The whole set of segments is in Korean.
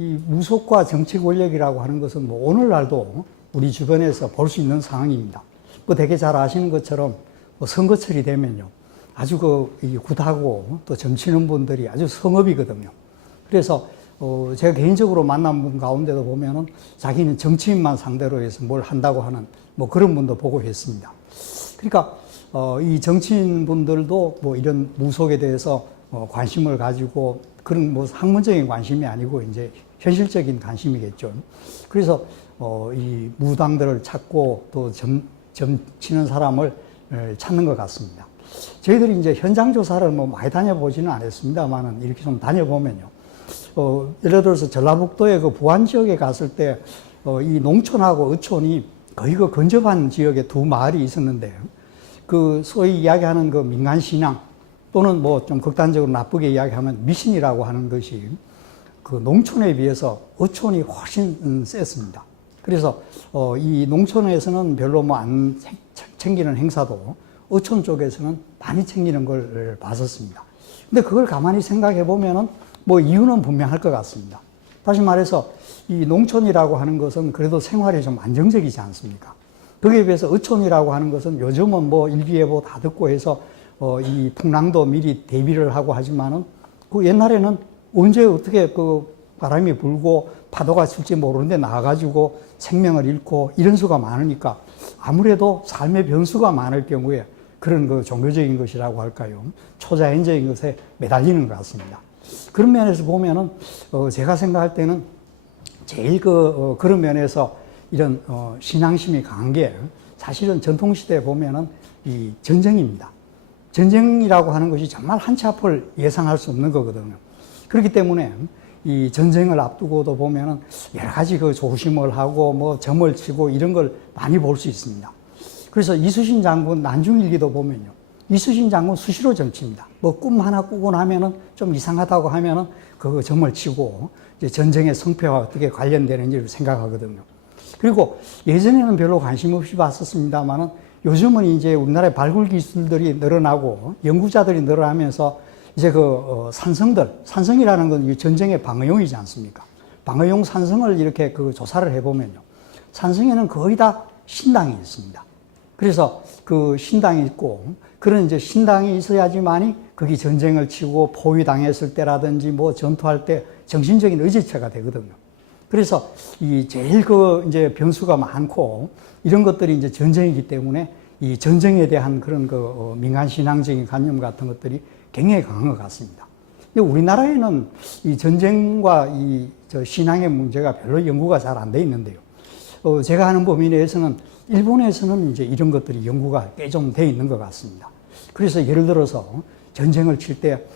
이 무속과 정치 권력이라고 하는 것은 뭐 오늘날도 우리 주변에서 볼 수 있는 상황입니다. 뭐 되게 잘 아시는 것처럼 뭐 선거철이 되면요. 아주 이 굿하고 또 점치는 분들이 아주 성업이거든요. 그래서 제가 개인적으로 만난 분 가운데도 보면은 자기는 정치인만 상대로 해서 뭘 한다고 하는 뭐 그런 분도 보고 했습니다. 그러니까 이 정치인 분들도 뭐 이런 무속에 대해서 관심을 가지고 그런 뭐 학문적인 관심이 아니고 이제 현실적인 관심이겠죠. 그래서 이 무당들을 찾고 또 점치는 사람을 찾는 것 같습니다. 저희들이 이제 현장 조사를 뭐 많이 다녀보지는 않았습니다만은 이렇게 좀 다녀보면요. 예를 들어서 전라북도의 그 부안 지역에 갔을 때, 이 농촌하고 어촌이 거의 그 근접한 지역에 두 마을이 있었는데, 그 소위 이야기하는 그 민간신앙 또는 뭐 좀 극단적으로 나쁘게 이야기하면 미신이라고 하는 것이 그 농촌에 비해서 어촌이 훨씬 셌습니다. 그래서 이 농촌에서는 별로 뭐 안 챙기는 행사도 어촌 쪽에서는 많이 챙기는 걸 봤었습니다. 근데 그걸 가만히 생각해 보면은 뭐 이유는 분명할 것 같습니다. 다시 말해서 이 농촌이라고 하는 것은 그래도 생활이 좀 안정적이지 않습니까? 거기에 비해서 어촌이라고 하는 것은 요즘은 뭐 일기예보 다 듣고 해서 이 풍랑도 미리 대비를 하고 하지만은 그 옛날에는 언제 어떻게 그 바람이 불고 파도가 칠지 모르는데 나가가지고 생명을 잃고 이런 수가 많으니까 아무래도 삶의 변수가 많을 경우에 그런 그 종교적인 것이라고 할까요? 초자연적인 것에 매달리는 것 같습니다. 그런 면에서 보면은 제가 생각할 때는 제일 그런 면에서 이런 신앙심이 강한 게 사실은 전통시대에 보면은 이 전쟁입니다. 전쟁이라고 하는 것이 정말 한치 앞을 예상할 수 없는 거거든요. 그렇기 때문에 이 전쟁을 앞두고도 보면은 여러 가지 그 조심을 하고 뭐 점을 치고 이런 걸 많이 볼 수 있습니다. 그래서 이수신 장군 난중일기도 보면요. 이수신 장군 수시로 점칩니다. 뭐 꿈 하나 꾸고 나면은 좀 이상하다고 하면은 그 점을 치고 이제 전쟁의 성패와 어떻게 관련되는지를 생각하거든요. 그리고 예전에는 별로 관심 없이 봤었습니다만은 요즘은 이제 우리나라의 발굴 기술들이 늘어나고 연구자들이 늘어나면서 이제 산성이라는 건 전쟁의 방어용이지 않습니까? 방어용 산성을 이렇게 조사를 해보면요. 산성에는 거의 다 신당이 있습니다. 그래서 그 신당이 있고, 그런 이제 신당이 있어야지만이 거기 전쟁을 치고 포위당했을 때라든지 뭐 전투할 때 정신적인 의지체가 되거든요. 그래서 이 제일 이제 변수가 많고 이런 것들이 이제 전쟁이기 때문에 이 전쟁에 대한 그런 민간 신앙적인 관념 같은 것들이 굉장히 강한 것 같습니다. 우리나라에는 이 전쟁과 신앙의 문제가 별로 연구가 잘 안 돼 있는데요. 제가 아는 범위 내에서는 일본에서는 이제 이런 것들이 연구가 꽤 좀 돼 있는 것 같습니다. 그래서 예를 들어서 전쟁을 칠 때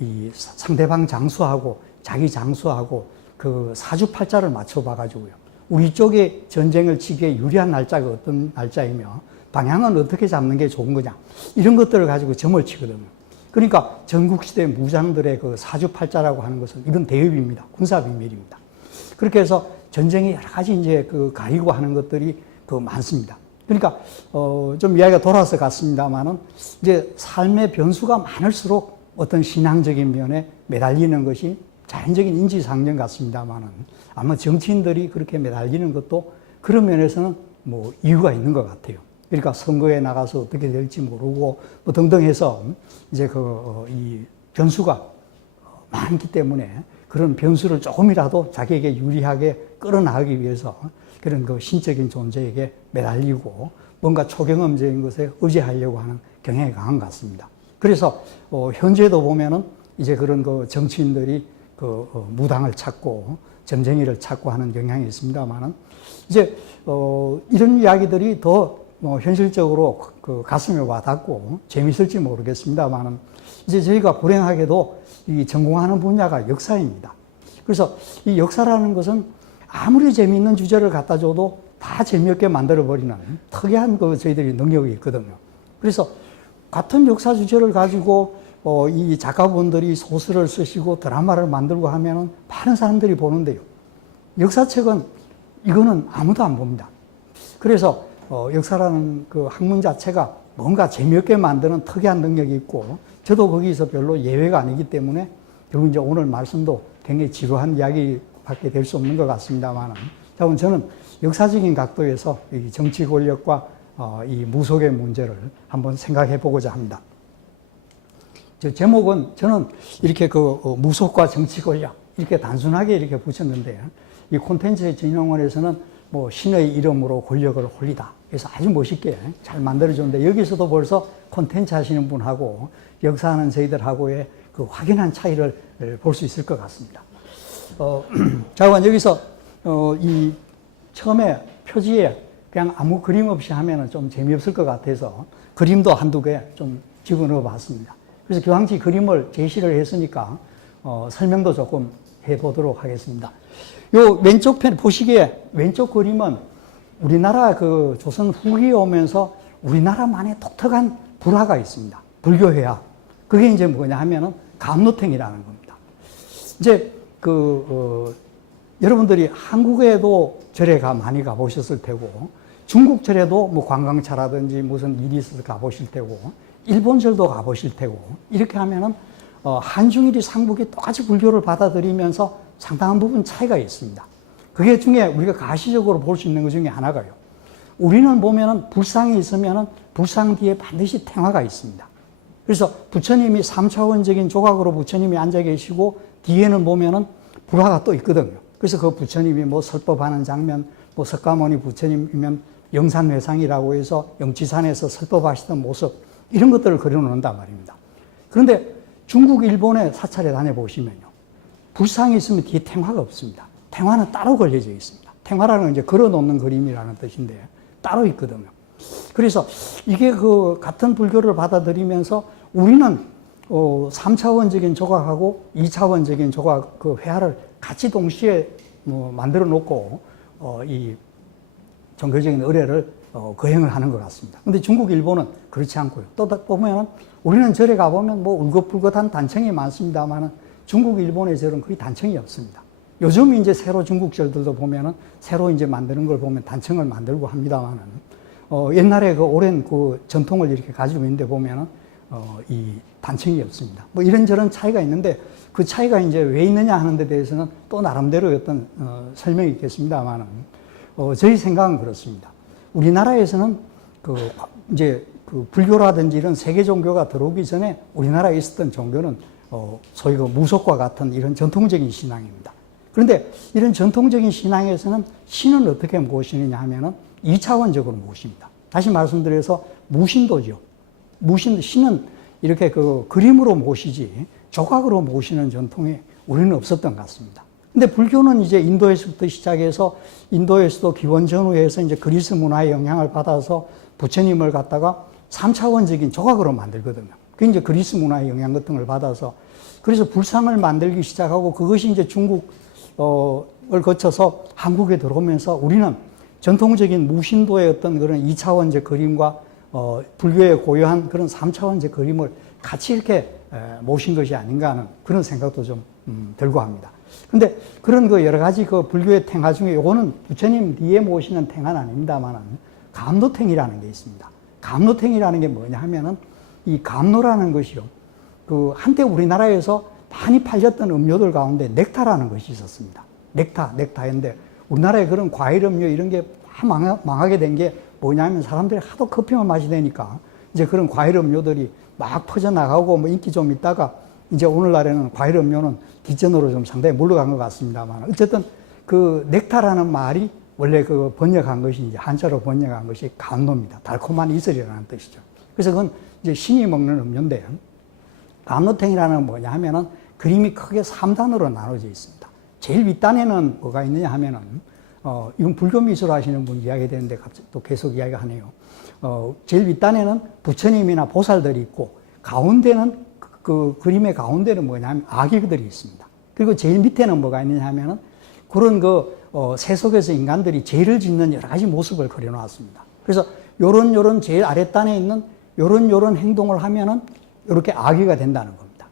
이 상대방 장수하고 자기 장수하고 그 사주팔자를 맞춰봐가지고요. 우리 쪽에 전쟁을 치기에 유리한 날짜가 어떤 날짜이며 방향은 어떻게 잡는 게 좋은 거냐. 이런 것들을 가지고 점을 치거든요. 그러니까 전국시대 무장들의 그 사주팔자라고 하는 것은 이건 대업입니다. 군사비밀입니다. 그렇게 해서 전쟁에 여러 가지 이제 가리고 하는 것들이 많습니다. 그러니까, 좀 이야기가 돌아서 갔습니다만은 이제 삶의 변수가 많을수록 어떤 신앙적인 면에 매달리는 것이 자연적인 인지상정 같습니다만은 아마 정치인들이 그렇게 매달리는 것도 그런 면에서는 뭐 이유가 있는 것 같아요. 그러니까 선거에 나가서 어떻게 될지 모르고 뭐 등등 해서 이제 이 변수가 많기 때문에 그런 변수를 조금이라도 자기에게 유리하게 끌어나가기 위해서 그런 신적인 존재에게 매달리고 뭔가 초경험적인 것에 의지하려고 하는 경향이 강한 것 같습니다. 그래서 현재도 보면은 이제 그런 정치인들이 무당을 찾고 점쟁이를 찾고 하는 경향이 있습니다만은 이제 이런 이야기들이 더 현실적으로 가슴에 와닿고 재미있을지 모르겠습니다만은 이제 저희가 불행하게도 이 전공하는 분야가 역사입니다. 그래서 이 역사라는 것은 아무리 재미있는 주제를 갖다 줘도 다 재미없게 만들어버리는 특이한 저희들이 능력이 있거든요. 그래서 같은 역사 주제를 가지고 이 작가분들이 소설을 쓰시고 드라마를 만들고 하면은 많은 사람들이 보는데요. 역사책은 이거는 아무도 안 봅니다. 그래서 역사라는 학문 자체가 뭔가 재미없게 만드는 특이한 능력이 있고 저도 거기서 별로 예외가 아니기 때문에 결국 이제 오늘 말씀도 굉장히 지루한 이야기 밖에 될 수 없는 것 같습니다만은. 자, 그럼 저는 역사적인 각도에서 이 정치 권력과 이 무속의 문제를 한번 생각해 보고자 합니다. 저 제목은 저는 이렇게 무속과 정치 권력 이렇게 단순하게 이렇게 붙였는데, 이 콘텐츠 진흥원에서는 뭐 신의 이름으로 권력을 홀리다. 그래서 아주 멋있게 잘 만들어줬는데, 여기서도 벌써 콘텐츠 하시는 분하고 역사하는 저희들하고의 그 확연한 차이를 볼 수 있을 것 같습니다. 자, 여기서 이 처음에 표지에 그냥 아무 그림 없이 하면은 좀 재미없을 것 같아서 그림도 한두 개 좀 집어넣어 봤습니다. 그래서 교황치 그림을 제시를 했으니까 설명도 조금 해보도록 하겠습니다. 요 왼쪽 편 보시기에 왼쪽 그림은 우리나라 그 조선 후기에 오면서 우리나라만의 독특한 불화가 있습니다. 불교회화. 그게 이제 뭐냐 하면은 감로탱이라는 겁니다. 이제 여러분들이 한국에도 절에 많이 가보셨을 테고, 중국 절에도 뭐 관광차라든지 무슨 일이 있어서 가보실 테고, 일본 절도 가보실 테고, 이렇게 하면은 한중일이 상북이 똑같이 불교를 받아들이면서 상당한 부분 차이가 있습니다. 그게 중에 우리가 가시적으로 볼 수 있는 것 중에 하나가요. 우리는 보면은 불상이 있으면은 불상 뒤에 반드시 탱화가 있습니다. 그래서 부처님이 3차원적인 조각으로 부처님이 앉아 계시고, 뒤에는 보면은 불화가 또 있거든요. 그래서 그 부처님이 뭐 설법하는 장면, 뭐 석가모니 부처님이면 영산회상이라고 해서 영치산에서 설법하시던 모습, 이런 것들을 그려놓는단 말입니다. 그런데 중국, 일본에 사찰에 다녀보시면요, 불상이 있으면 뒤에 탱화가 없습니다. 탱화는 따로 걸려져 있습니다. 탱화라는 건 이제 걸어놓는 그림이라는 뜻인데 따로 있거든요. 그래서 이게 같은 불교를 받아들이면서 우리는 3차원적인 조각하고 2차원적인 조각 회화를 같이 동시에 만들어 놓고 이 종교적인 의례를 거행을 하는 것 같습니다. 근데 중국, 일본은 그렇지 않고요. 또 보면 우리는 절에 가보면 뭐 울긋불긋한 단청이 많습니다만은 중국, 일본의 절은 거의 단청이 없습니다. 요즘 이제 새로 중국 절들도 보면은 새로 이제 만드는 걸 보면 단청을 만들고 합니다만은 옛날에 오랜 전통을 이렇게 가지고 있는데 보면은 이 단청이 없습니다. 뭐 이런저런 차이가 있는데 그 차이가 이제 왜 있느냐 하는 데 대해서는 또 나름대로 어떤 설명이 있겠습니다만은 저희 생각은 그렇습니다. 우리나라에서는 이제 불교라든지 이런 세계 종교가 들어오기 전에 우리나라에 있었던 종교는 소위 무속과 같은 이런 전통적인 신앙입니다. 그런데 이런 전통적인 신앙에서는 신은 어떻게 모시느냐 하면은 2차원적으로 모십니다. 다시 말씀드려서 무신도죠. 신은 이렇게 그림으로 모시지 조각으로 모시는 전통이 우리는 없었던 것 같습니다. 근데 불교는 이제 인도에서부터 시작해서 인도에서도 기원 전후에서 이제 그리스 문화의 영향을 받아서 부처님을 갖다가 3차원적인 조각으로 만들거든요. 그게 이제 그리스 문화의 영향 같은 걸 받아서, 그래서 불상을 만들기 시작하고 그것이 이제 중국을 거쳐서 한국에 들어오면서 우리는 전통적인 무신도의 어떤 그런 2차원적 그림과 불교의 고유한 그런 3차원적 그림을 같이 이렇게 모신 것이 아닌가 하는 그런 생각도 좀 들고 합니다. 근데 그런 여러 가지 불교의 탱화 중에 요거는 부처님 뒤에 모시는 탱화는 아닙니다만은 감로탱이라는 게 있습니다. 감로탱이라는 게 뭐냐 하면은 이 감로라는 것이요, 한때 우리나라에서 많이 팔렸던 음료들 가운데 넥타라는 것이 있었습니다. 넥타인데 우리나라에 그런 과일 음료 이런 게 망하게 된 게 뭐냐면 사람들이 하도 커피만 마시다니까 이제 그런 과일 음료들이 막 퍼져나가고 뭐 인기 좀 있다가 이제 오늘날에는 과일 음료는 뒷전으로 좀 상당히 물러간 것 같습니다만, 어쨌든 넥타라는 말이 원래 번역한 것이 이제 한자로 번역한 것이 감로입니다. 달콤한 이슬이라는 뜻이죠. 그래서 그건 이제 신이 먹는 음료인데, 감로탱이라는 건 뭐냐 하면은 그림이 크게 3단으로 나눠져 있습니다. 제일 윗단에는 뭐가 있느냐 하면은 이건 불교 미술 하시는 분 이야기 되는데 갑자기 또 계속 이야기가 하네요. 제일 윗단에는 부처님이나 보살들이 있고, 가운데는 그 그림의 가운데는 뭐냐 하면 아기들이 있습니다. 그리고 제일 밑에는 뭐가 있느냐 하면은 그런 세속에서 인간들이 죄를 짓는 여러 가지 모습을 그려놨습니다. 그래서 요런 제일 아랫단에 있는 요런 행동을 하면은 이렇게 아기가 된다는 겁니다.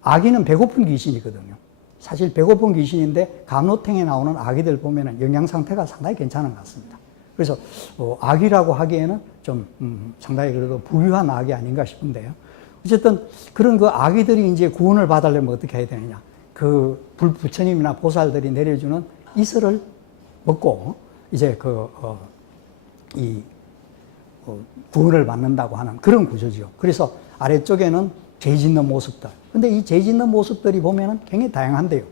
아기는 배고픈 귀신이거든요. 사실 배고픈 귀신인데 감로탱에 나오는 아기들 보면은 영양 상태가 상당히 괜찮은 것 같습니다. 그래서 아기라고 하기에는 좀 상당히 그래도 부유한 아기 아닌가 싶은데요. 어쨌든 그런 아기들이 이제 구원을 받으려면 어떻게 해야 되느냐? 그 불부처님이나 보살들이 내려주는 이슬을 먹고 이제 구원을 받는다고 하는 그런 구조죠. 그래서 아래쪽에는 죄 짓는 모습들. 근데 이 죄 짓는 모습들이 보면은 굉장히 다양한데요.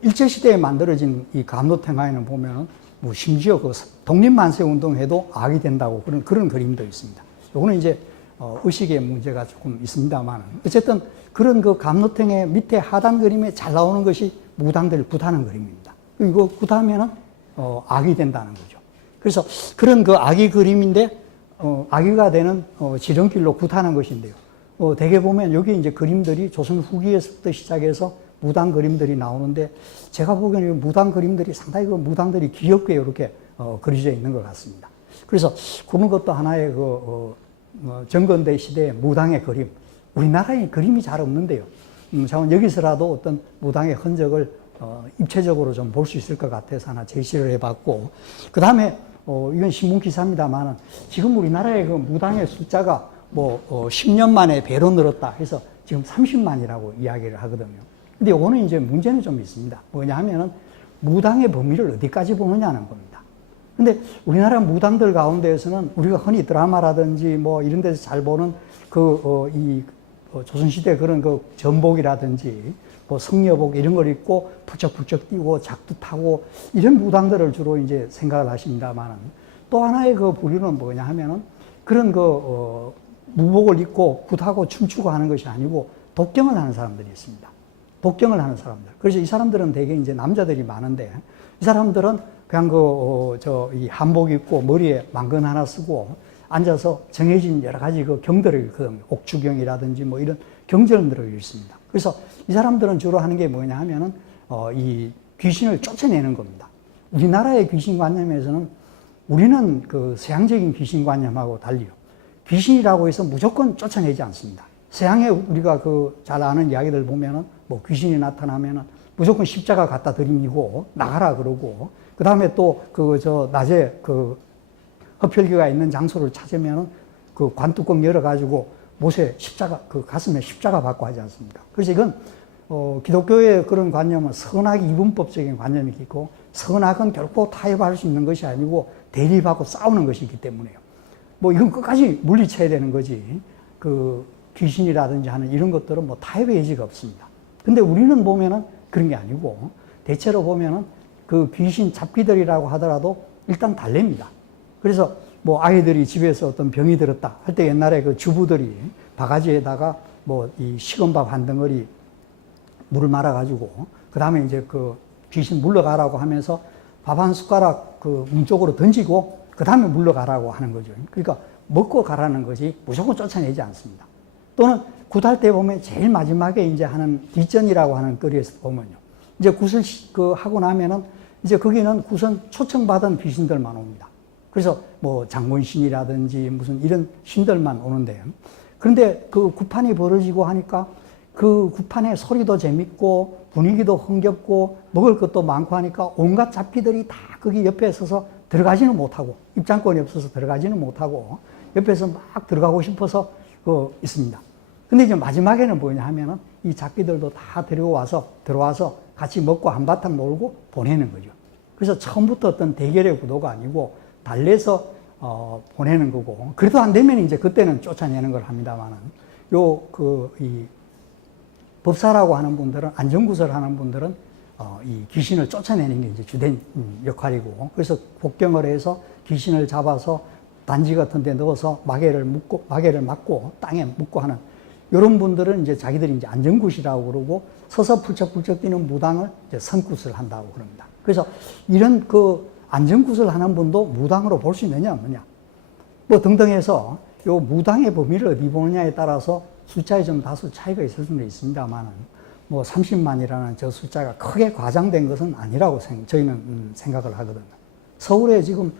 일제시대에 만들어진 이 감로탱화에는 보면은 뭐 심지어 그 독립만세 운동해도 악이 된다고 그런 그림도 있습니다. 요거는 이제 의식의 문제가 조금 있습니다만 어쨌든 그런 그 감로탱의 밑에 하단 그림에 잘 나오는 것이 무당들 굿하는 그림입니다. 이거 굿하면은 악이 된다는 거죠. 그래서 그런 그 악의 그림인데 악의가 되는 지름길로 굿하는 것인데요. 대개 보면 여기 이제 그림들이 조선 후기에서부터 시작해서 무당 그림들이 나오는데 제가 보기에는 무당 그림들이 상당히 그 무당들이 귀엽게 이렇게 그려져 있는 것 같습니다. 그래서 그런 것도 하나의 정건대 시대의 무당의 그림. 우리나라에 그림이 잘 없는데요. 저는 여기서라도 어떤 무당의 흔적을 입체적으로 좀 볼 수 있을 것 같아서 하나 제시를 해봤고, 그 다음에 이건 신문 기사입니다만 지금 우리나라의 그 무당의 숫자가 10년 만에 배로 늘었다 해서 지금 30만이라고 이야기를 하거든요. 근데 요거는 이제 문제는 좀 있습니다. 뭐냐 하면은 무당의 범위를 어디까지 보느냐는 겁니다. 근데 우리나라 무당들 가운데에서는 우리가 흔히 드라마라든지 뭐 이런 데서 잘 보는 조선시대 그런 그 전복이라든지 뭐 성녀복 이런 걸 입고 부쩍부쩍 뛰고 작두 타고 이런 무당들을 주로 이제 생각을 하십니다만은 또 하나의 그 부류는 뭐냐 하면은 그런 무복을 입고 굿하고 춤추고 하는 것이 아니고 독경을 하는 사람들이 있습니다. 독경을 하는 사람들. 그래서 이 사람들은 대개 이제 남자들이 많은데 이 사람들은 그냥 이 한복 입고 머리에 망건 하나 쓰고 앉아서 정해진 여러 가지 그 경들을 읽거든요. 옥주경이라든지 뭐 이런 경전들을 읽습니다. 그래서 이 사람들은 주로 하는 게 뭐냐 하면은 이 귀신을 쫓아내는 겁니다. 우리나라의 귀신관념에서는 우리는 그 서양적인 귀신관념하고 달리요. 귀신이라고 해서 무조건 쫓아내지 않습니다. 서양에 우리가 잘 아는 이야기들 보면은 뭐 귀신이 나타나면은 무조건 십자가 갖다 들이미고 나가라 그러고 그 다음에 또 낮에 흡혈귀가 있는 장소를 찾으면은 그 관뚜껑 열어가지고 못에 십자가 가슴에 십자가 받고 하지 않습니까? 그래서 이건 기독교의 그런 관념은 선악 이분법적인 관념이 있고 선악은 결코 타협할 수 있는 것이 아니고 대립하고 싸우는 것이기 때문에요. 뭐 이건 끝까지 물리쳐야 되는 거지. 귀신이라든지 하는 이런 것들은 뭐 타협의 여지가 없습니다. 근데 우리는 보면은 그런 게 아니고 대체로 보면은 그 귀신 잡귀들이라고 하더라도 일단 달랩니다. 그래서 뭐 아이들이 집에서 어떤 병이 들었다 할 때 옛날에 그 주부들이 바가지에다가 뭐 이 식은 밥 한 덩어리 물을 말아가지고 그 다음에 이제 그 귀신 물러가라고 하면서 밥 한 숟가락 문 쪽으로 던지고 그 다음에 물러가라고 하는 거죠. 그러니까 먹고 가라는 것이 무조건 쫓아내지 않습니다. 또는 굿할 때 보면 제일 마지막에 이제 하는 뒷전이라고 하는 거리에서 보면요. 이제 굿을 하고 나면은 이제 거기는 굿은 초청받은 귀신들만 옵니다. 그래서 뭐 장군신이라든지 무슨 이런 신들만 오는데요. 그런데 그 굿판이 벌어지고 하니까 그 굿판의 소리도 재밌고 분위기도 흥겹고 먹을 것도 많고 하니까 온갖 잡귀들이 다 거기 옆에 서서 들어가지는 못하고 입장권이 없어서 들어가지는 못하고 옆에서 막 들어가고 싶어서 있습니다. 근데 이제 마지막에는 뭐냐 하면은 이 잡귀들도 다 들어와서 같이 먹고 한바탕 놀고 보내는 거죠. 그래서 처음부터 어떤 대결의 구도가 아니고 달래서 보내는 거고 그래도 안 되면 이제 그때는 쫓아내는 걸 합니다만은 이 법사라고 하는 분들은 안전구설 하는 분들은 이 귀신을 쫓아내는 게 이제 주된 역할이고 그래서 복경을 해서 귀신을 잡아서 단지 같은 데 넣어서 마개를 막고 땅에 묻고 하는 이런 분들은 이제 자기들이 이제 안전굿이라고 그러고 서서 풀쩍풀쩍 뛰는 무당을 이제 선굿을 한다고 그럽니다. 그래서 이런 안전굿을 하는 분도 무당으로 볼 수 있느냐 없느냐 뭐 등등 해서 요 무당의 범위를 어디 보느냐에 따라서 숫자에 좀 다소 차이가 있을 수는 있습니다만은 뭐 30만이라는 저 숫자가 크게 과장된 것은 아니라고 저희는 생각을 하거든요. 서울에 지금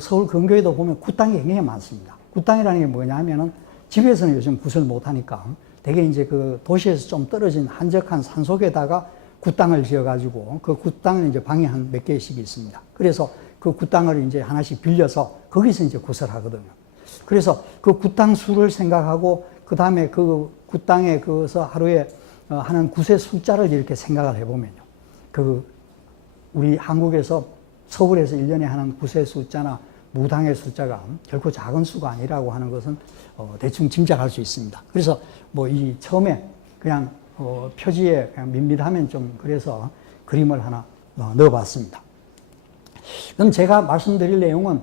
서울 근교에도 보면 굿당이 굉장히 많습니다. 굿당이라는 게 뭐냐 하면은 집에서는 요즘 굿을 못 하니까 되게 이제 도시에서 좀 떨어진 한적한 산속에다가 굿당을 지어가지고 그 굿당은 이제 방이 한 몇 개씩 있습니다. 그래서 그 굿당을 이제 하나씩 빌려서 거기서 이제 굿을 하거든요. 그래서 그 굿당 수를 생각하고 그 다음에 그 굿당에 그서 하루에 하는 굿의 숫자를 이렇게 생각을 해보면요. 우리 한국에서 서울에서 1년에 하는 굿의 숫자나 무당의 숫자가 결코 작은 수가 아니라고 하는 것은 대충 짐작할 수 있습니다. 그래서 이 처음에 그냥 표지에 그냥 밋밋하면 좀 그래서 그림을 하나 넣어봤습니다. 그럼 제가 말씀드릴 내용은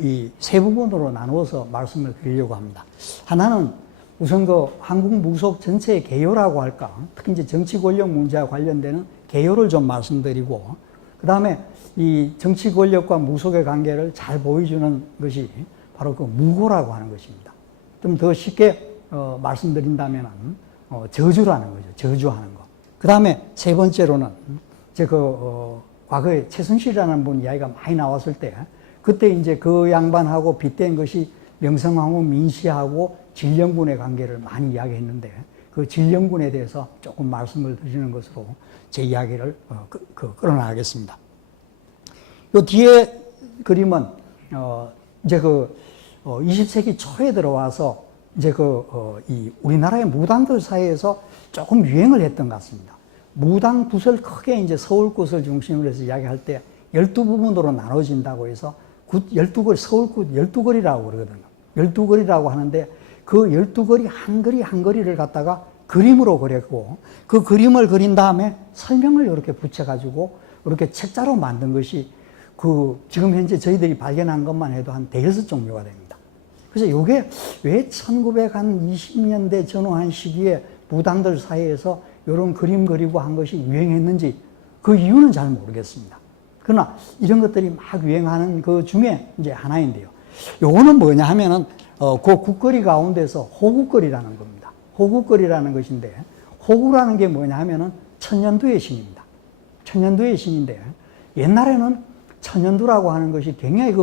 이 세 부분으로 나누어서 말씀을 드리려고 합니다. 하나는 우선 한국 무속 전체의 개요라고 할까, 특히 이제 정치 권력 문제와 관련되는 개요를 좀 말씀드리고, 그 다음에 이 정치 권력과 무속의 관계를 잘 보여주는 것이 바로 무고라고 하는 것입니다. 좀 더 쉽게 말씀드린다면 저주라는 거죠. 저주하는 거. 그 다음에 세 번째로는 이제 과거에 최순실이라는 분 이야기가 많이 나왔을 때, 그때 이제 그 양반하고 빗댄 것이 명성황후 민씨하고 진령군의 관계를 많이 이야기했는데, 그 진령군에 대해서 조금 말씀을 드리는 것으로 제 이야기를 끌어나가겠습니다. 요 뒤에 그림은 이제 20세기 초에 들어와서 이제 이 우리나라의 무당들 사이에서 조금 유행을 했던 것 같습니다. 무당 굿을 크게 이제 서울 굿을 중심으로 해서 이야기할 때 12부분으로 나눠진다고 해서 굿 12거리, 서울 굿 12거리라고 그러거든요. 12거리라고 하는데 그 12거리 한 거리 한 거리를 갖다가 그림으로 그렸고, 그 그림을 그린 다음에 설명을 이렇게 붙여가지고 이렇게 책자로 만든 것이 지금 현재 저희들이 발견한 것만 해도 한 대여섯 종류가 됩니다. 그래서 이게 왜 1920년대 전후한 시기에 무당들 사이에서 이런 그림 그리고 한 것이 유행했는지 그 이유는 잘 모르겠습니다. 그러나 이런 것들이 막 유행하는 그 중에 이제 하나인데요. 요거는 뭐냐 하면은 그 국거리 가운데서 호국거리라는 겁니다. 호국거리라는 것인데, 호구라는 게 뭐냐 하면은 천년두의 신입니다. 천년두의 신인데, 옛날에는 천년두라고 하는 것이 굉장히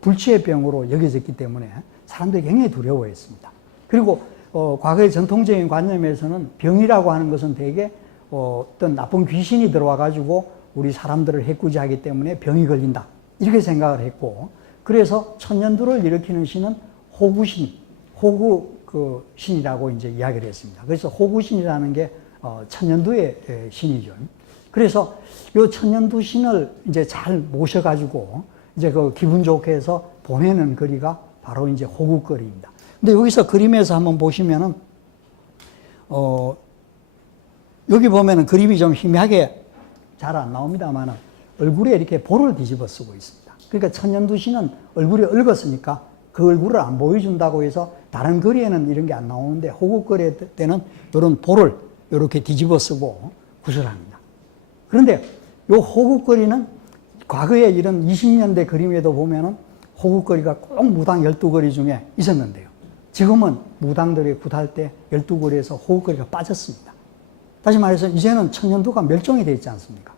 불치의 병으로 여겨졌기 때문에 사람들이 굉장히 두려워했습니다. 그리고 과거의 전통적인 관념에서는 병이라고 하는 것은 대개 어떤 나쁜 귀신이 들어와 가지고 우리 사람들을 해코지하기 때문에 병이 걸린다, 이렇게 생각을 했고, 그래서 천년두를 일으키는 신은 호구신, 호구 신이라고 이제 이야기를 했습니다. 그래서 호구신이라는 게 천년두의 신이죠. 그래서 이 천년두 신을 이제 잘 모셔가지고 이제 기분 좋게 해서 보내는 거리가 바로 이제 호국거리입니다. 근데 여기서 그림에서 한번 보시면은 여기 보면은 그림이 좀 희미하게 잘 안 나옵니다만은 얼굴에 이렇게 볼을 뒤집어 쓰고 있습니다. 그러니까 천년두 신은 얼굴이 얽었으니까 그 얼굴을 안 보여준다고 해서 다른 거리에는 이런 게 안 나오는데, 호국거리 때는 이런 볼을 이렇게 뒤집어 쓰고 구슬합니다. 그런데 이 호국거리는 과거에 이런 20년대 그림에도 보면은 호국거리가 꼭 무당 12거리 중에 있었는데요. 지금은 무당들이 굿할 때 12거리에서 호국거리가 빠졌습니다. 다시 말해서 이제는 천년두가 멸종이 되어 있지 않습니까?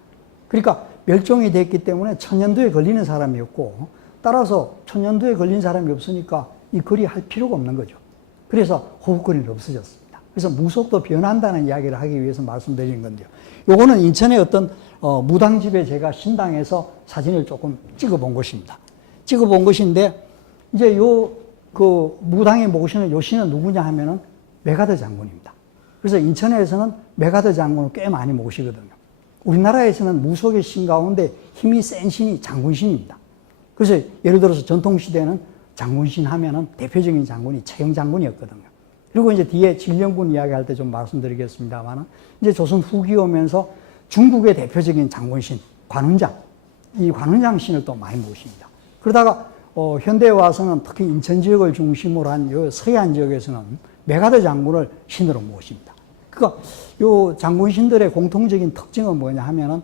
그러니까 멸종이 됐기 때문에 천년두에 걸리는 사람이 없고, 따라서 천년두에 걸린 사람이 없으니까 이 거리 할 필요가 없는 거죠. 그래서 호국거리는 없어졌습니다. 그래서 무속도 변한다는 이야기를 하기 위해서 말씀드리는 건데요. 요거는 인천의 어떤 무당집에 제가 신당에서 사진을 조금 찍어 본 것입니다. 찍어 본 것인데, 이제 무당이 모시는 요 신은 누구냐 하면은 메가더 장군입니다. 그래서 인천에서는 메가더 장군을 꽤 많이 모시거든요. 우리나라에서는 무속의 신 가운데 힘이 센 신이 장군신입니다. 그래서 예를 들어서 전통시대는 장군신 하면은 대표적인 장군이 최영 장군이었거든요. 그리고 이제 뒤에 진령군 이야기할 때 좀 말씀드리겠습니다만은, 이제 조선 후기 오면서 중국의 대표적인 장군신, 관훈장, 이 관훈장 신을 또 많이 모십니다. 그러다가 현대에 와서는 특히 인천 지역을 중심으로 한 요 서해안 지역에서는 메가더 장군을 신으로 모십니다. 그러니까 요 장군신들의 공통적인 특징은 뭐냐 하면은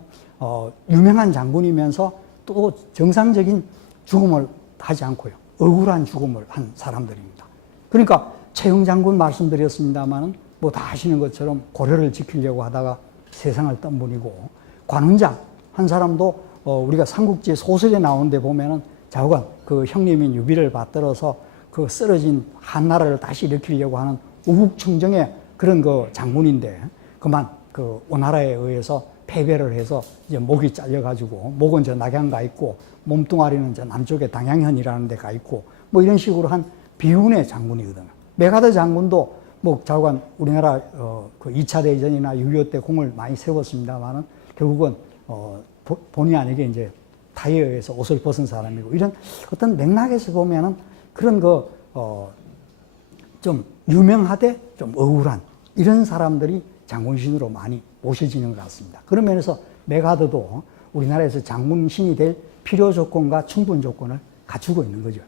유명한 장군이면서 또 정상적인 죽음을 하지 않고요, 억울한 죽음을 한 사람들입니다. 그러니까 최영 장군 말씀드렸습니다만은 다 아시는 것처럼 고려를 지키려고 하다가 세상을 떤 분이고, 관훈장 한 사람도 우리가 삼국지 소설에 나오는데 보면은 좌우간 그 형님인 유비를 받들어서 그 쓰러진 한나라를 다시 일으키려고 하는 우국충정의 그런 장군인데, 그만 오나라에 의해서 패배를 해서 이제 목이 잘려가지고, 목은 저 낙양 가 있고 몸뚱아리는 저 남쪽에 당양현이라는 데 가 있고, 이런 식으로 한 비운의 장군이거든요. 메가더 장군도 뭐 자관 우리나라 그 2차 대전이나 6.25 때 공을 많이 세웠습니다만은 결국은 본의 아니게 이제 타이어에 의해서 옷을 벗은 사람이고 이런 어떤 맥락에서 보면은 그런 좀 유명하되 좀 억울한 이런 사람들이 장군신으로 많이 모셔지는 것 같습니다. 그런 면에서 메가더도 우리나라에서 장군신이 될 필요 조건과 충분 조건을 갖추고 있는 거죠.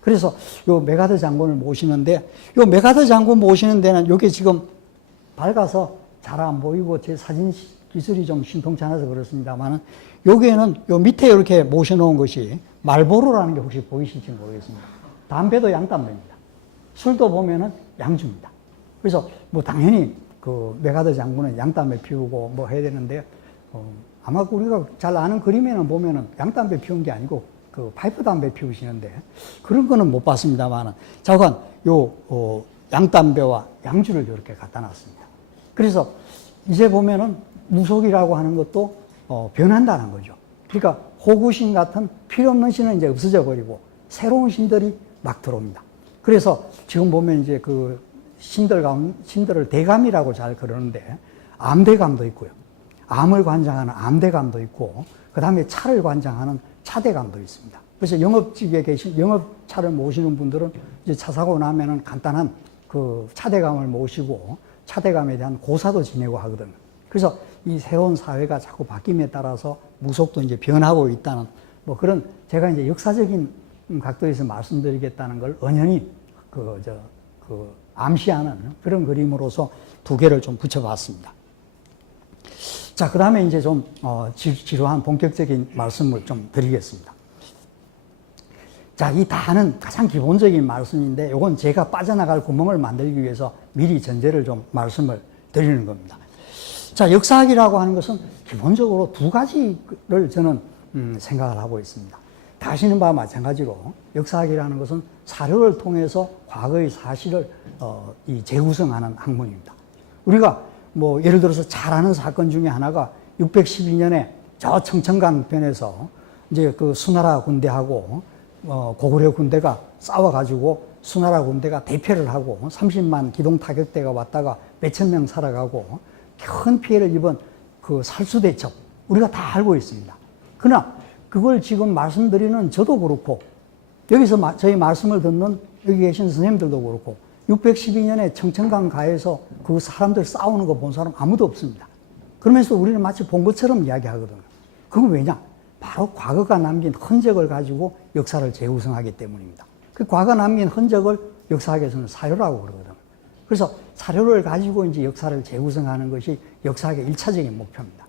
그래서 요 메가더 장군을 모시는데, 요 메가더 장군 모시는 데는 요게 지금 밝아서 잘 안 보이고 제 사진 기술이 좀 신통치 않아서 그렇습니다만은, 여기에는 요 밑에 이렇게 모셔놓은 것이 말보로라는 게 혹시 보이실지 모르겠습니다. 담배도 양담배입니다. 술도 보면은 양주입니다. 그래서 뭐 당연히 그 메가더 장군은 양담배 피우고 뭐 해야 되는데, 아마 우리가 잘 아는 그림에는 보면은 양담배 피운 게 아니고 그 파이프 담배 피우시는데 그런 거는 못 봤습니다만은, 자관 양담배와 양주를 이렇게 갖다 놨습니다. 그래서 이제 보면은 무속이라고 하는 것도 변한다는 거죠. 그러니까 호구신 같은 필요 없는 신은 이제 없어져 버리고 새로운 신들이 막 들어옵니다. 그래서 지금 보면 이제 그 신들을 대감이라고 잘 그러는데, 암대감도 있고요. 암을 관장하는 암대감도 있고, 그 다음에 차를 관장하는 차대감도 있습니다. 그래서 영업직에 계신, 영업차를 모시는 분들은 이제 차 사고 나면은 간단한 그 차대감을 모시고 차대감에 대한 고사도 지내고 하거든요. 그래서 이 새로운 사회가 자꾸 바뀜에 따라서 무속도 이제 변하고 있다는 뭐 그런, 제가 이제 역사적인 각도에서 말씀드리겠다는 걸 언연히 암시하는 그런 그림으로서 두 개를 좀 붙여봤습니다. 자, 그 다음에 이제 좀, 지루한 본격적인 말씀을 좀 드리겠습니다. 자, 이 다는 가장 기본적인 말씀인데, 요건 제가 빠져나갈 구멍을 만들기 위해서 미리 전제를 좀 말씀을 드리는 겁니다. 자, 역사학이라고 하는 것은 기본적으로 두 가지를 저는 생각을 하고 있습니다. 다 아시는 바와 마찬가지로 역사학이라는 것은 사료를 통해서 과거의 사실을 재구성하는 학문입니다. 우리가 뭐 예를 들어서 잘 아는 사건 중에 하나가 612년에 저 청천강변에서 이제 그 수나라 군대하고 고구려 군대가 싸워가지고 수나라 군대가 대패를 하고 30만 기동 타격대가 왔다가 몇천 명 살아가고 큰 피해를 입은 그 살수대첩, 우리가 다 알고 있습니다. 그러나 그걸 지금 말씀드리는 저도 그렇고 여기서 저희 말씀을 듣는 여기 계신 선생님들도 그렇고 612년에 청천강 가에서 그 사람들 싸우는 거 본 사람 아무도 없습니다. 그러면서 우리는 마치 본 것처럼 이야기하거든요. 그건 왜냐? 바로 과거가 남긴 흔적을 가지고 역사를 재구성하기 때문입니다. 그 과거 남긴 흔적을 역사학에서는 사료라고 그러거든요. 그래서 사료를 가지고 이제 역사를 재구성하는 것이 역사학의 1차적인 목표입니다.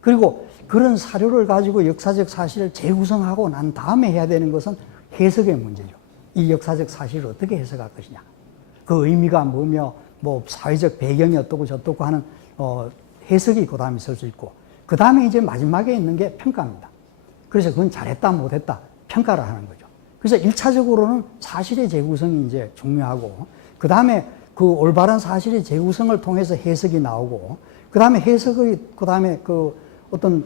그리고 그런 사료를 가지고 역사적 사실을 재구성하고 난 다음에 해야 되는 것은 해석의 문제죠. 이 역사적 사실을 어떻게 해석할 것이냐. 그 의미가 뭐며, 뭐 사회적 배경이 어떻고 저떻고 하는 해석이 그 다음에 있을 수 있고, 그 다음에 이제 마지막에 있는 게 평가입니다. 그래서 그건 잘했다 못했다 평가를 하는 거죠. 그래서 1차적으로는 사실의 재구성이 이제 중요하고, 그 다음에 그 올바른 사실의 재구성을 통해서 해석이 나오고, 그 다음에 그 어떤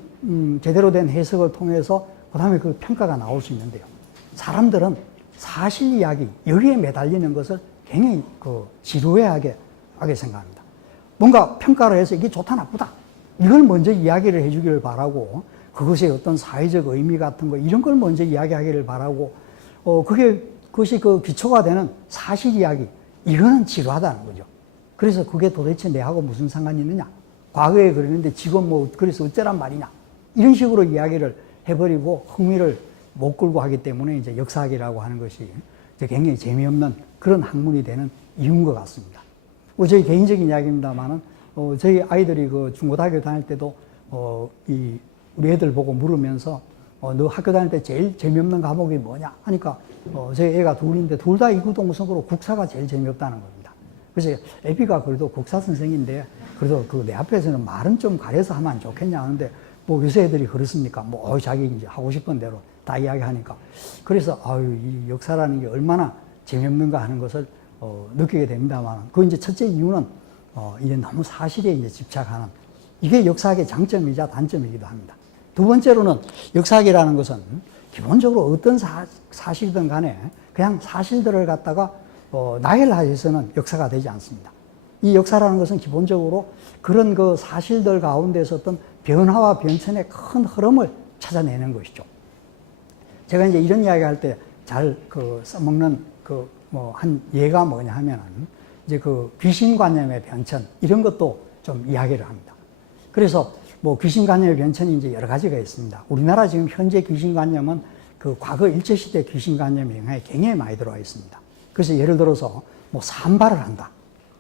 제대로 된 해석을 통해서 그 다음에 그 평가가 나올 수 있는데요. 사람들은 사실 이야기 여기에 매달리는 것을 굉장히 지루해하게 생각합니다. 뭔가 평가를 해서 이게 좋다 나쁘다 이걸 먼저 이야기를 해주기를 바라고, 그것의 어떤 사회적 의미 같은 거 이런 걸 먼저 이야기하기를 바라고, 그것이 그 기초가 되는 사실 이야기, 이거는 지루하다는 거죠. 그래서 그게 도대체 내하고 무슨 상관이 있느냐, 과거에 그랬는데 지금 뭐 그래서 어쩌란 말이냐, 이런 식으로 이야기를 해버리고 흥미를 못 끌고 하기 때문에 이제 역사학이라고 하는 것이 이제 굉장히 재미없는 그런 학문이 되는 이유인 것 같습니다. 저희 개인적인 이야기입니다만은, 저희 아이들이 그 중고등학교 다닐 때도, 우리 애들 보고 물으면서, 너 학교 다닐 때 제일 재미없는 과목이 뭐냐? 하니까, 저희 애가 둘인데 둘 다 이구동성으로 국사가 제일 재미없다는 겁니다. 그래서 애비가 그래도 국사 선생인데, 그래도 그 내 앞에서는 말은 좀 가려서 하면 좋겠냐 하는데, 뭐 요새 애들이 그렇습니까? 뭐, 자기 이제 하고 싶은 대로 다 이야기하니까. 그래서, 이 역사라는 게 얼마나 재미없는가 하는 것을, 느끼게 됩니다만, 그 이제 첫째 이유는, 이게 너무 사실에 이제 집착하는, 이게 역사학의 장점이자 단점이기도 합니다. 두 번째로는 역사학이라는 것은 기본적으로 어떤 사실이든 간에 그냥 사실들을 갖다가 나열하여서는 역사가 되지 않습니다. 이 역사라는 것은 기본적으로 그런 그 사실들 가운데서 어떤 변화와 변천의 큰 흐름을 찾아내는 것이죠. 제가 이제 이런 이야기 할 때 잘 써먹는 한 예가 뭐냐 하면은 이제 귀신관념의 변천, 이런 것도 좀 이야기를 합니다. 그래서 귀신관념의 변천이 이제 여러 가지가 있습니다. 우리나라 지금 현재 귀신관념은 과거 일제시대 귀신관념의 영향이 굉장히 많이 들어와 있습니다. 그래서 예를 들어서 산발을 한다.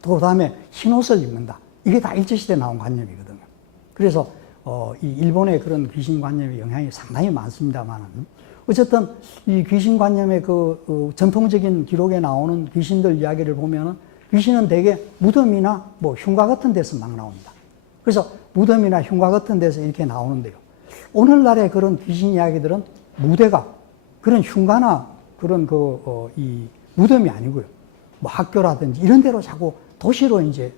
또 그 다음에 흰옷을 입는다. 이게 다 일제시대에 나온 관념이거든요. 그래서 이 일본의 그런 귀신관념의 영향이 상당히 많습니다만은, 어쨌든 이 귀신관념의 전통적인 기록에 나오는 귀신들 이야기를 보면은 귀신은 대개 무덤이나 흉가 같은 데서 막 나옵니다. 그래서 무덤이나 흉가 같은 데서 이렇게 나오는데요. 오늘날의 그런 귀신 이야기들은 무대가 그런 흉가나 그런 이 무덤이 아니고요. 학교라든지 이런 데로 자꾸 도시로 이제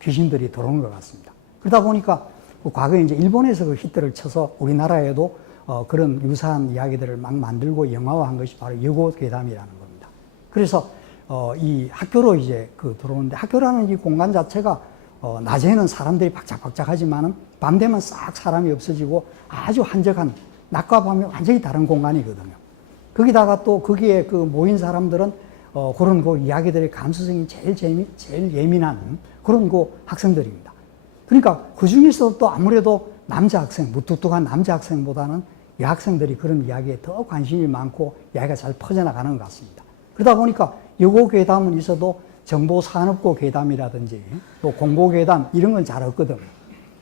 귀신들이 들어오는 것 같습니다. 그러다 보니까 과거에 이제 일본에서 히트를 쳐서 우리나라에도 그런 유사한 이야기들을 막 만들고 영화화한 것이 바로 여고괴담이라는 겁니다. 그래서 이 학교로 이제 들어오는데, 학교라는 이 공간 자체가 낮에는 사람들이 박짝박짝하지만은 밤 되면 싹 사람이 없어지고 아주 한적한, 낮과 밤이 완전히 다른 공간이거든요. 거기다가 또 거기에 모인 사람들은 그런 이야기들의 감수성이 제일 예민한 그런 학생들입니다. 그러니까 그 중에서 또 아무래도 남자 학생, 무뚝뚝한 남자 학생보다는 여학생들이 그런 이야기에 더 관심이 많고 이야기가 잘 퍼져나가는 것 같습니다. 그러다 보니까 여고괴담은 있어도 정보산업고 괴담이라든지 또 공고괴담 이런 건 잘 없거든요.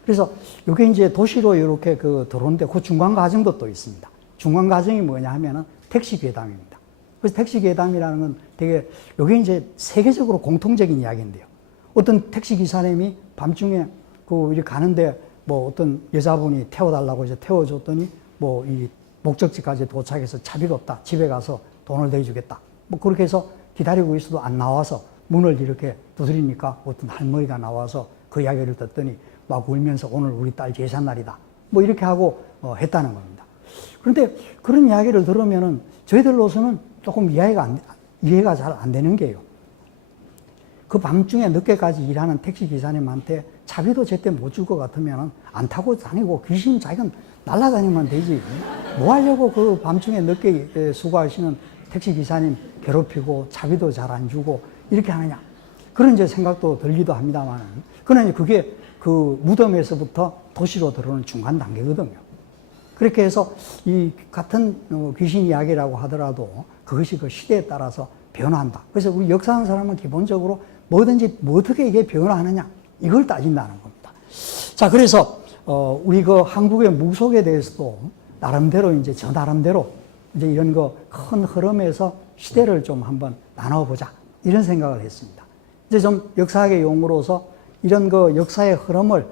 그래서 이게 이제 도시로 이렇게 들어오는데 그 중간 과정도 또 있습니다. 중간 과정이 뭐냐 하면은 택시괴담입니다. 그래서 택시괴담이라는 건 되게 이게 이제 세계적으로 공통적인 이야기인데요. 어떤 택시기사님이 밤중에 이렇게 가는데 어떤 여자분이 태워달라고 이제 태워줬더니 이 목적지까지 도착해서 차비가 없다. 집에 가서 돈을 대주겠다. 그렇게 해서 기다리고 있어도 안 나와서 문을 이렇게 두드리니까 어떤 할머니가 나와서 그 이야기를 듣더니 막 울면서 오늘 우리 딸 제삿날이다. 이렇게 하고 했다는 겁니다. 그런데 그런 이야기를 들으면은 저희들로서는 조금 이해가 잘 안 되는 게요. 그 밤중에 늦게까지 일하는 택시 기사님한테 차비도 제때 못 줄 것 같으면 안 타고 다니고 귀신 자기가 날아다니면 되지. 뭐 하려고 그 밤중에 늦게 수고하시는 택시 기사님 괴롭히고 차비도 잘 안 주고 이렇게 하느냐. 그런 이제 생각도 들기도 합니다만, 그러나 그게 무덤에서부터 도시로 들어오는 중간 단계거든요. 그렇게 해서 이 같은 귀신 이야기라고 하더라도 그것이 시대에 따라서 변화한다. 그래서 우리 역사하는 사람은 기본적으로 뭐든지 어떻게 이게 변화하느냐 이걸 따진다는 겁니다. 자, 그래서 우리 한국의 무속에 대해서도 나름대로 이제 저 나름대로 이제 이런 큰 흐름에서 시대를 좀 한번 나눠보자 이런 생각을 했습니다. 이제 좀 역사학의 용어로서 이런 역사의 흐름을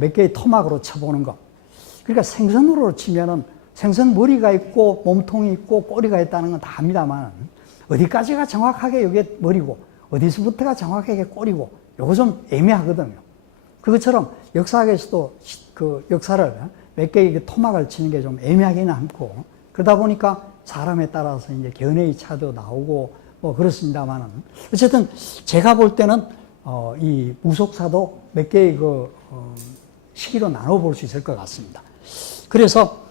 몇 개의 토막으로 쳐보는 것. 그러니까 생선으로 치면은 생선 머리가 있고 몸통이 있고 꼬리가 있다는 건 다 합니다만, 어디까지가 정확하게 이게 머리고 어디서부터가 정확하게 꼬리고 요거 좀 애매하거든요. 그것처럼 역사학에서도 역사를 몇 개의 토막을 치는 게 좀 애매하기는 않고, 그러다 보니까 사람에 따라서 이제 견해의 차도 나오고 그렇습니다만은, 어쨌든 제가 볼 때는 이 무속사도 몇 개의 시기로 나눠볼 수 있을 것 같습니다. 그래서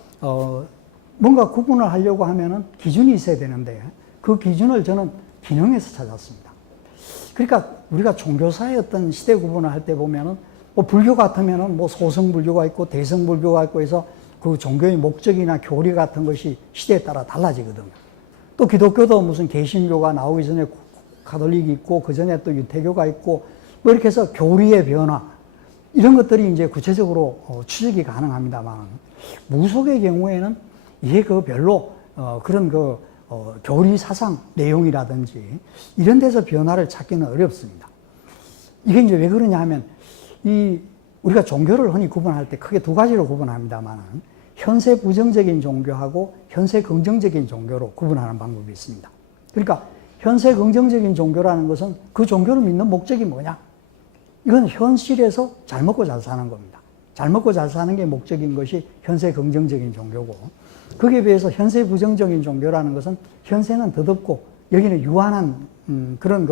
뭔가 구분을 하려고 하면은 기준이 있어야 되는데, 그 기준을 저는 기능에서 찾았습니다. 그러니까 우리가 종교사의 어떤 시대 구분을 할 때 보면은 불교 같으면은 소승불교가 있고 대승불교가 있고 해서 그 종교의 목적이나 교리 같은 것이 시대에 따라 달라지거든요. 또 기독교도 무슨 개신교가 나오기 전에 가톨릭이 있고 그 전에 또 유태교가 있고 이렇게 해서 교리의 변화 이런 것들이 이제 구체적으로 추적이 가능합니다만, 무속의 경우에는 이게 별로 그런 교리 사상 내용이라든지 이런 데서 변화를 찾기는 어렵습니다. 이게 이제 왜 그러냐 하면, 우리가 종교를 흔히 구분할 때 크게 두 가지로 구분합니다만, 현세 부정적인 종교하고 현세 긍정적인 종교로 구분하는 방법이 있습니다. 그러니까 현세 긍정적인 종교라는 것은 그 종교를 믿는 목적이 뭐냐? 이건 현실에서 잘 먹고 잘 사는 겁니다. 잘 먹고 잘 사는 게 목적인 것이 현세 긍정적인 종교고, 거기에 비해서 현세 부정적인 종교라는 것은 현세는 더덥고 여기는 유한한 그런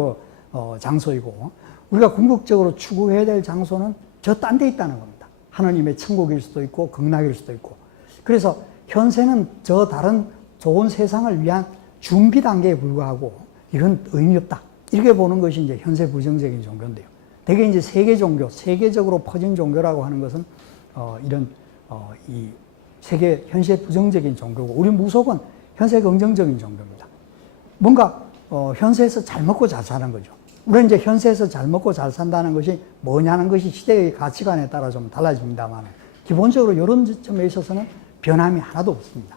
장소이고, 우리가 궁극적으로 추구해야 될 장소는 저 딴 데 있다는 겁니다. 하나님의 천국일 수도 있고 극락일 수도 있고. 그래서 현세는 저 다른 좋은 세상을 위한 준비 단계에 불과하고 이건 의미 없다. 이렇게 보는 것이 이제 현세 부정적인 종교인데요. 대개 이제 세계 종교, 세계적으로 퍼진 종교라고 하는 것은 이 세계 현세 부정적인 종교고, 우리 무속은 현세 긍정적인 종교입니다. 뭔가 현세에서 잘 먹고 잘 사는 거죠. 우리는 이제 현세에서 잘 먹고 잘 산다는 것이 뭐냐는 것이 시대의 가치관에 따라 좀 달라집니다만, 기본적으로 이런 점에 있어서는 변함이 하나도 없습니다.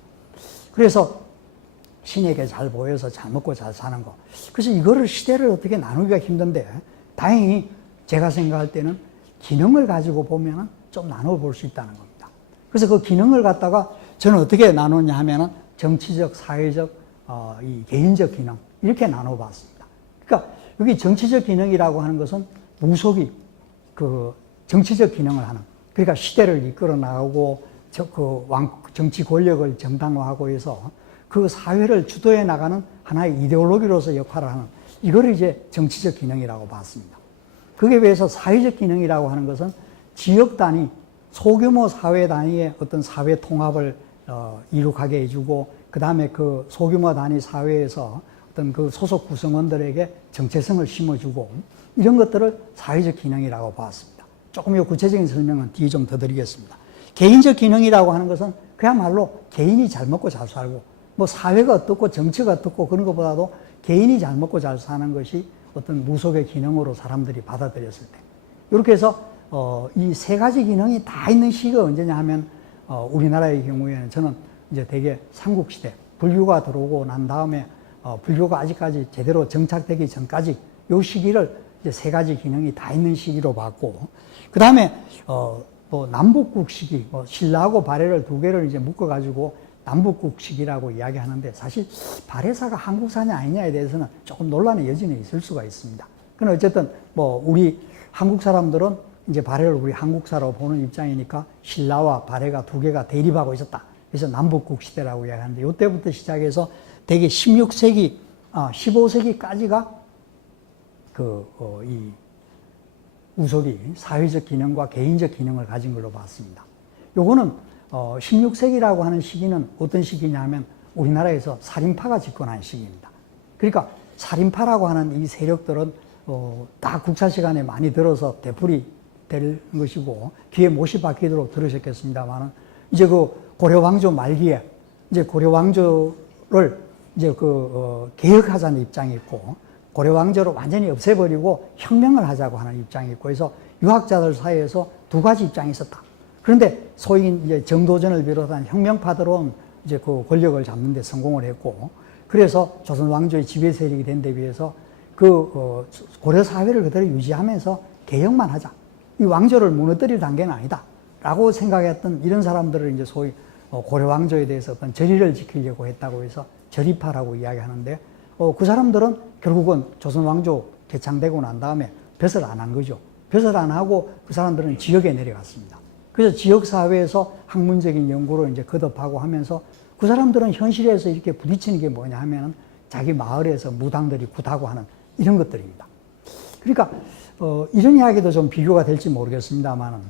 그래서 신에게 잘 보여서 잘 먹고 잘 사는 거. 그래서 이거를 시대를 어떻게 나누기가 힘든데, 다행히 제가 생각할 때는 기능을 가지고 보면은 좀 나눠 볼 수 있다는 겁니다. 그래서 그 기능을 갖다가 저는 어떻게 나누냐 하면은 정치적, 사회적, 이 개인적 기능, 이렇게 나눠 봤습니다. 그러니까 여기 정치적 기능이라고 하는 것은 무속이 그 정치적 기능을 하는, 그러니까 시대를 이끌어 나가고 정치 권력을 정당화하고 해서 그 사회를 주도해 나가는 하나의 이데올로기로서 역할을 하는, 이걸 이제 정치적 기능이라고 봤습니다. 그에 비해서 사회적 기능이라고 하는 것은 지역 단위, 소규모 사회 단위의 어떤 사회 통합을 이룩하게 해주고, 그 다음에 그 소규모 단위 사회에서 어떤 그 소속 구성원들에게 정체성을 심어주고, 이런 것들을 사회적 기능이라고 봤습니다. 조금 더 구체적인 설명은 뒤에 좀 더 드리겠습니다. 개인적 기능이라고 하는 것은 그야말로 개인이 잘 먹고 잘 살고, 뭐 사회가 어떻고 정치가 어떻고 그런 것보다도 개인이 잘 먹고 잘 사는 것이 어떤 무속의 기능으로 사람들이 받아들였을 때, 이렇게 해서 이 세 가지 기능이 다 있는 시기가 언제냐 하면, 우리나라의 경우에는 저는 이제 대개 삼국시대, 불교가 들어오고 난 다음에 불교가 아직까지 제대로 정착되기 전까지 이 시기를 이제 세 가지 기능이 다 있는 시기로 봤고, 그 다음에 뭐 남북국 시기, 뭐 신라하고 발해를 두 개를 이제 묶어가지고 남북국 시기라고 이야기하는데, 사실 발해사가 한국사냐 아니냐에 대해서는 조금 논란의 여지는 있을 수가 있습니다. 그러나 어쨌든 뭐 우리 한국 사람들은 이제 발해를 우리 한국사로 보는 입장이니까 신라와 발해가 두 개가 대립하고 있었다. 그래서 남북국 시대라고 이야기하는데, 이때부터 시작해서 대개 16세기, 15세기까지가 이 무속이 사회적 기능과 개인적 기능을 가진 걸로 봤습니다. 요거는 16세기라고 하는 시기는 어떤 시기냐 하면 우리나라에서 살인파가 집권한 시기입니다. 그러니까 살인파라고 하는 이 세력들은 다 국사 시간에 많이 들어서 되풀이 될 것이고 귀에 못이 박히도록 들으셨겠습니다만은, 이제 그 고려 왕조 말기에 이제 고려 왕조를 이제 개혁하자는 입장이 있고, 고려 왕조를 완전히 없애버리고 혁명을 하자고 하는 입장이 있고 해서 유학자들 사이에서 두 가지 입장이 있었다. 그런데 소위 이제 정도전을 비롯한 혁명파들은 이제 그 권력을 잡는 데 성공을 했고, 그래서 조선 왕조의 지배 세력이 된 데 비해서 고려 사회를 그대로 유지하면서 개혁만 하자. 이 왕조를 무너뜨릴 단계는 아니다. 라고 생각했던 이런 사람들을 이제 소위 고려 왕조에 대해서 어떤 절의를 지키려고 했다고 해서 절의파라고 이야기하는데, 그 사람들은 결국은 조선 왕조 개창되고 난 다음에 벼슬 안 한 거죠. 벼슬 안 하고 그 사람들은 지역에 내려갔습니다. 그래서 지역사회에서 학문적인 연구를 이제 거듭하고 하면서 그 사람들은 현실에서 이렇게 부딪히는 게 뭐냐 하면은 자기 마을에서 무당들이 굿하고 하는 이런 것들입니다. 그러니까, 이런 이야기도 좀 비교가 될지 모르겠습니다만은,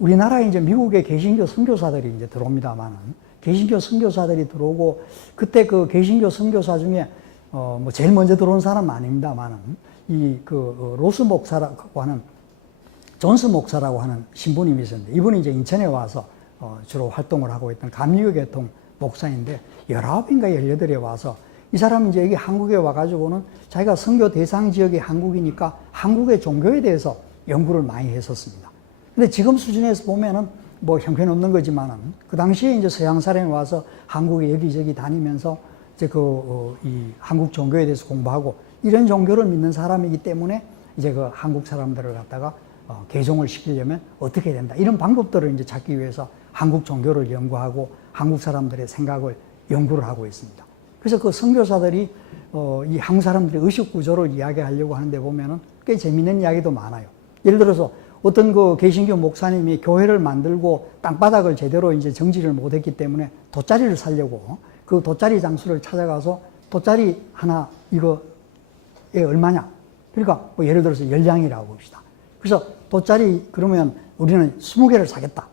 우리나라에 이제 미국의 개신교 선교사들이 이제 들어옵니다만은, 개신교 선교사들이 들어오고, 그때 그 개신교 선교사 중에, 뭐 제일 먼저 들어온 사람은 아닙니다만은, 로스 목사라고 하는, 존스 목사라고 하는 신부님이 있었는데, 이분이 이제 인천에 와서 주로 활동을 하고 있던 감리교계통 목사인데, 19인가 18에 와서 이 사람이 이제 여기 한국에 와가지고는 자기가 선교 대상 지역이 한국이니까 한국의 종교에 대해서 연구를 많이 했었습니다. 근데 지금 수준에서 보면은 뭐 형편없는 거지만은, 그 당시에 이제 서양 사람이 와서 한국에 여기저기 다니면서 이제 이 한국 종교에 대해서 공부하고 이런 종교를 믿는 사람이기 때문에 이제 그 한국 사람들을 갖다가 개종을 시키려면 어떻게 된다. 이런 방법들을 이제 찾기 위해서 한국 종교를 연구하고 한국 사람들의 생각을 연구를 하고 있습니다. 그래서 그 선교사들이 이 한국 사람들의 의식 구조를 이야기하려고 하는데 보면은 꽤 재미있는 이야기도 많아요. 예를 들어서 어떤 그 개신교 목사님이 교회를 만들고 땅바닥을 제대로 이제 정지를 못했기 때문에 돗자리를 살려고 그 돗자리 장수를 찾아가서 돗자리 하나 이거에 얼마냐? 그러니까 뭐 예를 들어서 10장이라고 봅시다. 그래서 돗자리 그러면 우리는 20개를 사겠다.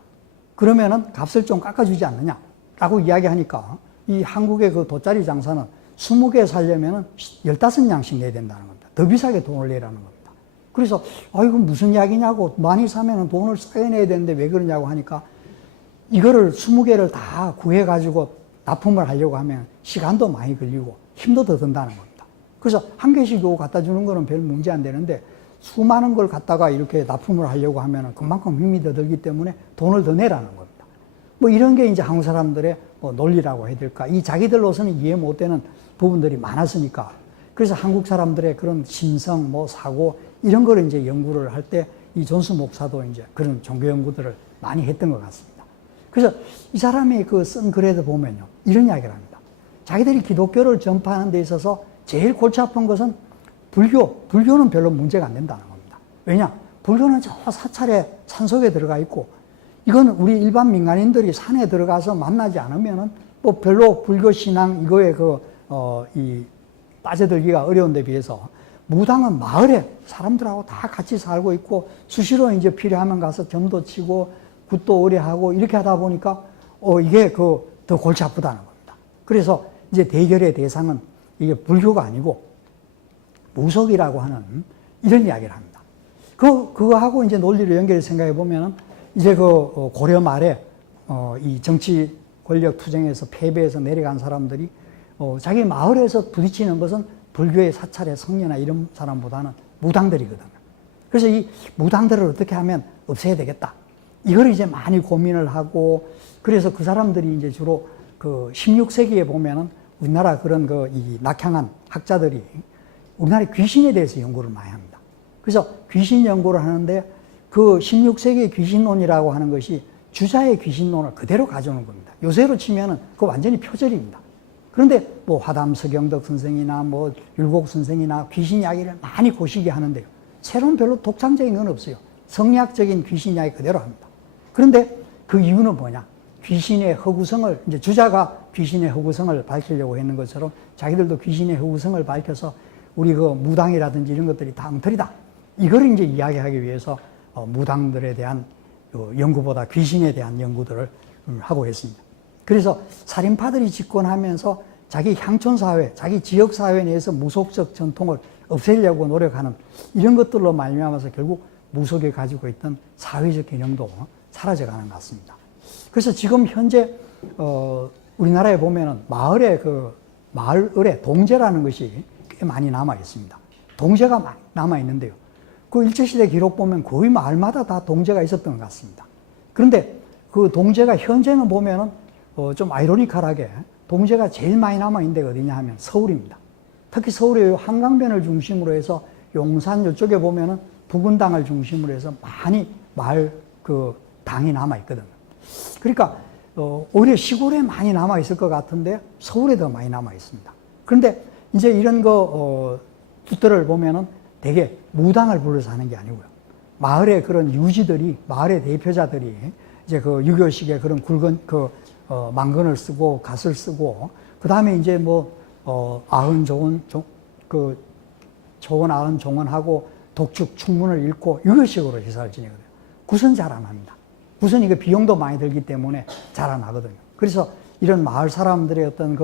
그러면은 값을 좀 깎아주지 않느냐? 라고 이야기하니까 이 한국의 그 돗자리 장사는 20개 살려면은 15냥씩 내야 된다는 겁니다. 더 비싸게 돈을 내라는 겁니다. 그래서, 이건 무슨 이야기냐고, 많이 사면은 돈을 싸게 내야 되는데 왜 그러냐고 하니까 이거를 20개를 다 구해가지고 납품을 하려고 하면 시간도 많이 걸리고 힘도 더 든다는 겁니다. 그래서 한 개씩 요거 갖다 주는 거는 별 문제 안 되는데 수많은 걸 갖다가 이렇게 납품을 하려고 하면은 그만큼 힘이 더 들기 때문에 돈을 더 내라는 겁니다. 뭐 이런 게 이제 한국 사람들의 뭐 논리라고 해야 될까. 이 자기들로서는 이해 못 되는 부분들이 많았으니까. 그래서 한국 사람들의 그런 신성, 뭐 사고, 이런 거를 이제 연구를 할 때 이 존스 목사도 이제 그런 종교 연구들을 많이 했던 것 같습니다. 그래서 이 사람이 그 쓴 글에도 보면요. 이런 이야기를 합니다. 자기들이 기독교를 전파하는 데 있어서 제일 골치 아픈 것은 불교는 별로 문제가 안 된다는 겁니다. 왜냐? 불교는 저 사찰에 산속에 들어가 있고, 이건 우리 일반 민간인들이 산에 들어가서 만나지 않으면은 뭐 별로 불교 신앙 이거에 빠져들기가 어려운 데 비해서 무당은 마을에 사람들하고 다 같이 살고 있고 수시로 이제 필요하면 가서 점도 치고 굿도 의뢰하고 이렇게 하다 보니까 이게 더 골치 아프다는 겁니다. 그래서 이제 대결의 대상은 이게 불교가 아니고 무속이라고 하는 이런 이야기를 합니다. 그거하고 이제 논리를 연결해서 생각해 보면은 이제 고려 말에 이 정치 권력 투쟁에서 패배해서 내려간 사람들이 자기 마을에서 부딪히는 것은 불교의 사찰의 성녀나 이런 사람보다는 무당들이거든요. 그래서 이 무당들을 어떻게 하면 없애야 되겠다. 이걸 이제 많이 고민을 하고, 그래서 그 사람들이 이제 주로 그 16세기에 보면은 우리나라 그런 이 낙향한 학자들이 우리나라의 귀신에 대해서 연구를 많이 합니다. 그래서 귀신 연구를 하는데 그 16세기의 귀신론이라고 하는 것이 주자의 귀신론을 그대로 가져오는 겁니다. 요새로 치면은 그거 완전히 표절입니다. 그런데 뭐 화담 서경덕 선생이나 뭐 율곡 선생이나 귀신 이야기를 많이 고시게 하는데요. 새로운 별로 독창적인 건 없어요. 성리학적인 귀신 이야기 그대로 합니다. 그런데 그 이유는 뭐냐? 귀신의 허구성을, 이제 주자가 귀신의 허구성을 밝히려고 했는 것처럼 자기들도 귀신의 허구성을 밝혀서 우리 무당이라든지 이런 것들이 다 엉터리다. 이걸 이제 이야기하기 위해서 무당들에 대한 연구보다 귀신에 대한 연구들을 하고 있습니다. 그래서 살인파들이 집권하면서 자기 향촌사회, 자기 지역사회 내에서 무속적 전통을 없애려고 노력하는 이런 것들로 말미암아서 결국 무속이 가지고 있던 사회적 개념도 사라져가는 것 같습니다. 그래서 지금 현재 우리나라에 보면은 마을에 마을에 동제라는 것이 꽤 많이 남아 있습니다. 동제가 많이 남아 있는데요. 그 일제시대 기록 보면 거의 마을마다 다 동제가 있었던 것 같습니다. 그런데 그 동제가 현재는 보면은 좀 아이러니컬하게 동제가 제일 많이 남아 있는 데가 어디냐 하면 서울입니다. 특히 서울의 한강변을 중심으로 해서 용산 이쪽에 보면은 부근당을 중심으로 해서 많이 마을 당이 남아 있거든요. 그러니까 오히려 시골에 많이 남아 있을 것 같은데 서울에 더 많이 남아 있습니다. 그런데 이제 이런 것들을 보면은 되게 무당을 불러서 하는 게 아니고요. 마을의 그런 유지들이, 마을의 대표자들이 이제 유교식의 그런 굵은 망건을 쓰고 갓을 쓰고, 그 다음에 이제 아흔 조원, 조원 아흔 종원하고 독축 충문을 읽고 유교식으로 제사를 지내거든요. 굿은 잘 안 합니다. 굿은 이거 비용도 많이 들기 때문에 잘 안 하거든요. 그래서 이런 마을 사람들의 어떤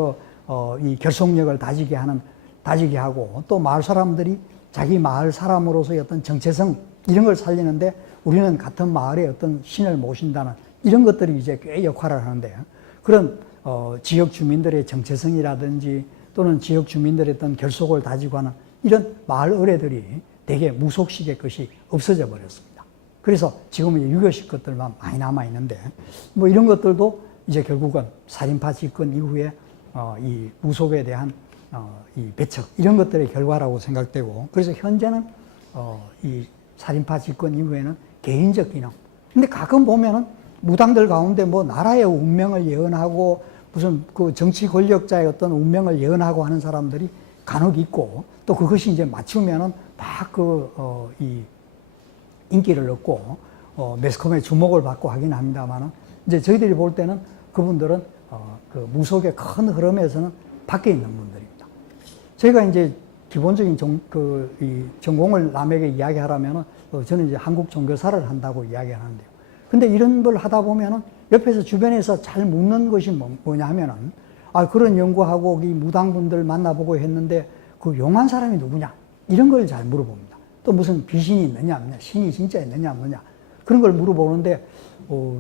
이 결속력을 다지게 하고, 또 마을 사람들이 자기 마을 사람으로서의 어떤 정체성 이런 걸 살리는데 우리는 같은 마을에 어떤 신을 모신다는 이런 것들이 이제 꽤 역할을 하는데요. 그런 지역 주민들의 정체성이라든지 또는 지역 주민들의 어떤 결속을 다지고 하는 이런 마을 의례들이 되게 무속식의 것이 없어져 버렸습니다. 그래서 지금은 유교식 것들만 많이 남아 있는데 이런 것들도 이제 결국은 살인파 집권 이후에 이 무속에 대한 이 배척 이런 것들의 결과라고 생각되고, 그래서 현재는 이 살인파 집권 이후에는 개인적 기능. 근데 가끔 보면은 무당들 가운데 나라의 운명을 예언하고 무슨 정치 권력자의 어떤 운명을 예언하고 하는 사람들이 간혹 있고, 또 그것이 이제 맞추면은 막 이 인기를 얻고 매스컴의 주목을 받고 하긴 합니다만은, 이제 저희들이 볼 때는 그분들은 무속의 큰 흐름에서는 밖에 있는 분들입니다. 저희가 이제 기본적인 이 전공을 남에게 이야기하라면은 저는 이제 한국 종교사를 한다고 이야기하는데요. 근데 이런 걸 하다 보면은 옆에서 주변에서 잘 묻는 것이 뭐냐 하면은 그런 연구하고 이 무당분들 만나보고 했는데 그 용한 사람이 누구냐? 이런 걸 잘 물어봅니다. 또 무슨 귀신이 있느냐 없느냐, 신이 진짜 있느냐 없느냐 그런 걸 물어보는데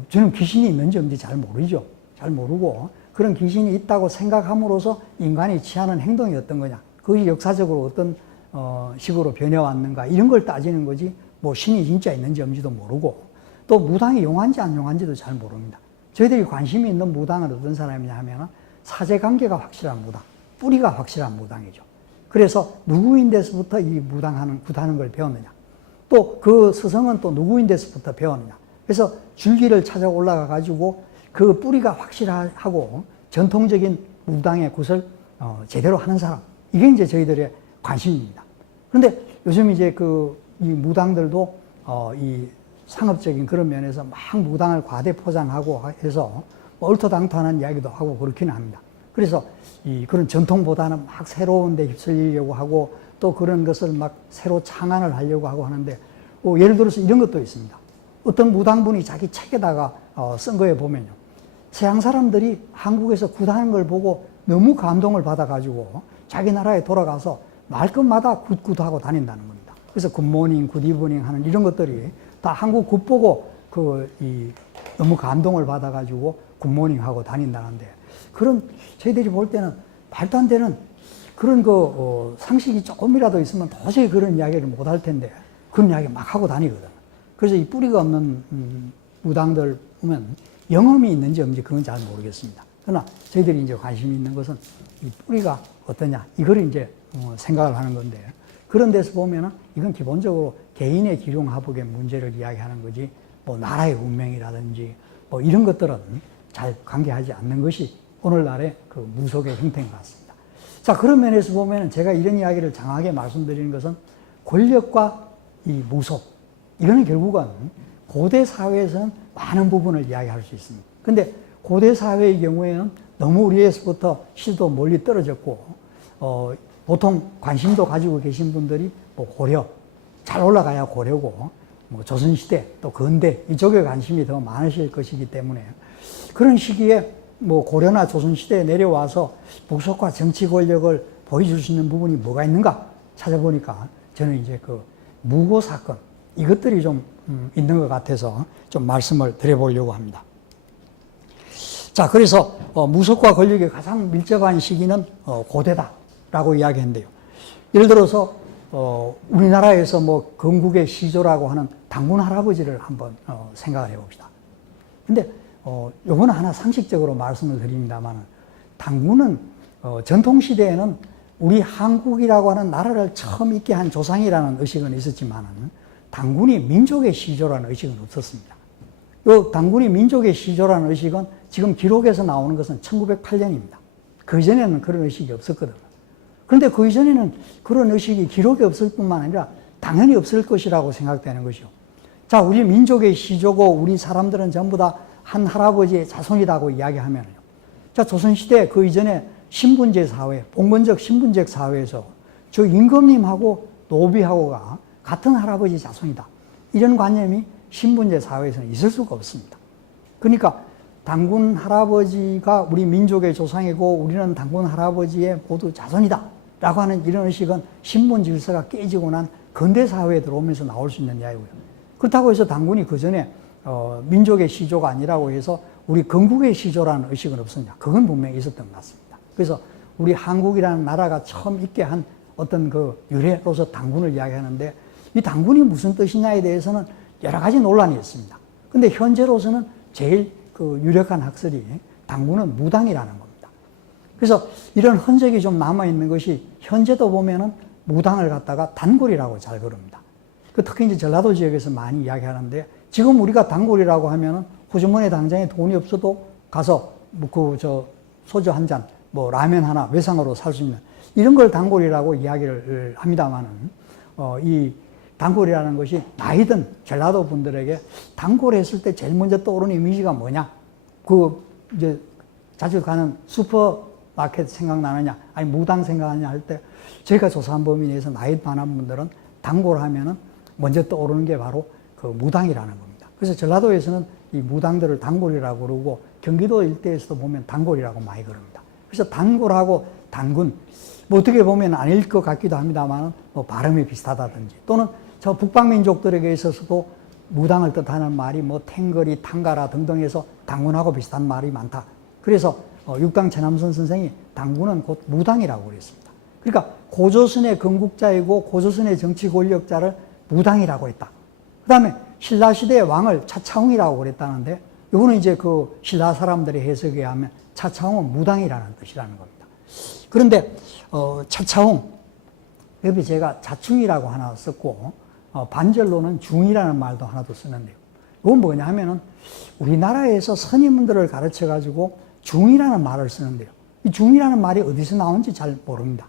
저는 귀신이 있는지 없는지 잘 모르죠. 잘 모르고 그런 귀신이 있다고 생각함으로써 인간이 취하는 행동이 어떤 거냐, 그것이 역사적으로 어떤 식으로 변해왔는가 이런 걸 따지는 거지 뭐 신이 진짜 있는지 없는지도 모르고 또 무당이 용한지 안 용한지도 잘 모릅니다. 저희들이 관심이 있는 무당은 어떤 사람이냐 하면 사제관계가 확실한 무당, 뿌리가 확실한 무당이죠. 그래서 누구인 데서부터 이 굿하는 걸 배웠느냐, 또 그 스승은 또 누구인 데서부터 배웠느냐, 그래서 줄기를 찾아 올라가 가지고 그 뿌리가 확실하고 전통적인 무당의 굿을 제대로 하는 사람, 이게 이제 저희들의 관심입니다. 그런데 요즘 이제 이 무당들도 이 상업적인 그런 면에서 막 무당을 과대 포장하고 해서 얼토당토하는 이야기도 하고 그렇기는 합니다. 그래서 그런 전통보다는 막 새로운 데 휩쓸리려고 하고 또 그런 것을 막 새로 창안을 하려고 하고 하는데 예를 들어서 이런 것도 있습니다. 어떤 무당분이 자기 책에다가 쓴 거에 보면요, 서양 사람들이 한국에서 굿하는 걸 보고 너무 감동을 받아가지고 자기 나라에 돌아가서 말끝마다 굿하고 다닌다는 겁니다. 그래서 굿모닝, 굿이브닝 하는 이런 것들이 다 한국 굿 보고 너무 감동을 받아가지고 굿모닝 하고 다닌다는데, 그런 저희들이 볼 때는 말도 안 되는 그런 상식이 조금이라도 있으면 도저히 그런 이야기를 못 할 텐데 그런 이야기 막 하고 다니거든. 그래서 이 뿌리가 없는 무당들 보면 영험이 있는지 없는지 그건 잘 모르겠습니다. 그러나 저희들이 이제 관심이 있는 것은 이 뿌리가 어떠냐, 이걸 이제 생각을 하는 건데, 그런 데서 보면은 이건 기본적으로 개인의 기륭하복의 문제를 이야기하는 거지 뭐 나라의 운명이라든지 뭐 이런 것들은 잘 관계하지 않는 것이 오늘날의 그 무속의 형태인 것 같습니다. 자, 그런 면에서 보면 제가 이런 이야기를 장하게 말씀드리는 것은 권력과 이 무속, 이거는 결국은 고대 사회에서는 많은 부분을 이야기할 수 있습니다. 근데 고대 사회의 경우에는 너무 우리에서부터 시도 멀리 떨어졌고, 보통 관심도 가지고 계신 분들이 뭐 고려, 잘 올라가야 고려고, 뭐 조선시대, 또 근대, 이쪽에 관심이 더 많으실 것이기 때문에 그런 시기에 뭐 고려나 조선시대에 내려와서 무속과 정치 권력을 보여줄 수 있는 부분이 뭐가 있는가 찾아보니까 저는 이제 무고 사건, 이것들이 좀 있는 것 같아서 좀 말씀을 드려보려고 합니다. 자, 그래서 무속과 권력의 가장 밀접한 시기는 고대다라고 이야기했는데요. 예를 들어서 우리나라에서 뭐 건국의 시조라고 하는 당군 할아버지를 한번 생각을 해봅시다. 근데 요거는 하나 상식적으로 말씀을 드립니다만, 당군은 전통시대에는 우리 한국이라고 하는 나라를 처음 있게 한 조상이라는 의식은 있었지만 당군이 민족의 시조라는 의식은 없었습니다. 요 당군이 민족의 시조라는 의식은 지금 기록에서 나오는 것은 1908년입니다. 그 이전에는 그런 의식이 없었거든요. 그런데 그 이전에는 그런 의식이 기록에 없을 뿐만 아니라 당연히 없을 것이라고 생각되는 것이요. 자, 우리 민족의 시조고 우리 사람들은 전부 다 한 할아버지의 자손이라고 이야기하면요. 자, 조선시대 그 이전에 신분제 사회, 봉건적 신분제 사회에서 저 임금님하고 노비하고가 같은 할아버지 자손이다, 이런 관념이 신분제 사회에서는 있을 수가 없습니다. 그러니까 당군 할아버지가 우리 민족의 조상이고 우리는 당군 할아버지의 모두 자손이다 라고 하는 이런 의식은 신분 질서가 깨지고 난 근대 사회에 들어오면서 나올 수 있는 이야기고요. 그렇다고 해서 당군이 그 전에 민족의 시조가 아니라고 해서 우리 건국의 시조라는 의식은 없었냐, 그건 분명히 있었던 것 같습니다. 그래서 우리 한국이라는 나라가 처음 있게 한 어떤 유래로서 당군을 이야기하는데, 이 당군이 무슨 뜻이냐에 대해서는 여러 가지 논란이 있습니다. 근데 현재로서는 제일 유력한 학설이 당군은 무당이라는 겁니다. 그래서 이런 흔적이 좀 남아있는 것이 현재도 보면은 무당을 갖다가 단골이라고 잘 부릅니다. 특히 이제 전라도 지역에서 많이 이야기하는데, 지금 우리가 단골이라고 하면은 호주머니 당장에 돈이 없어도 가서 소주 한 잔, 뭐 라면 하나 외상으로 살 수 있는 이런 걸 단골이라고 이야기를 합니다만은, 이 단골이라는 것이 나이든 전라도 분들에게 단골했을 때 제일 먼저 떠오르는 이미지가 뭐냐? 이제 자주 가는 슈퍼 마켓 생각나느냐, 아니 무당 생각하느냐 할 때 저희가 조사한 범위 내에서 나이 많은 분들은 당고를 하면은 먼저 떠오르는 게 바로 그 무당이라는 겁니다. 그래서 전라도에서는 이 무당들을 단골이라고 그러고 경기도 일대에서도 보면 단골이라고 많이 그럽니다. 그래서 단골하고 단군, 뭐 어떻게 보면 아닐 것 같기도 합니다만 뭐 발음이 비슷하다든지 또는 저 북방민족들에게 있어서도 무당을 뜻하는 말이 뭐 탱거리, 탕가라 등등 해서 단군하고 비슷한 말이 많다. 그래서 육당 최남선 선생이 단군은 곧 무당이라고 그랬습니다. 그러니까 고조선의 건국자이고 고조선의 정치 권력자를 무당이라고 했다. 그 다음에 신라시대의 왕을 차차홍이라고 그랬다는데 이거는 이제 그 신라 사람들의 해석에 의하면 차차홍은 무당이라는 뜻이라는 겁니다. 그런데 차차홍, 여기 제가 자충이라고 하나 썼고 반절로는 중이라는 말도 하나 더 쓰는데요. 이건 뭐냐 하면은 우리나라에서 선임들을 가르쳐 가지고 중이라는 말을 쓰는데요. 이 중이라는 말이 어디서 나온지 잘 모릅니다.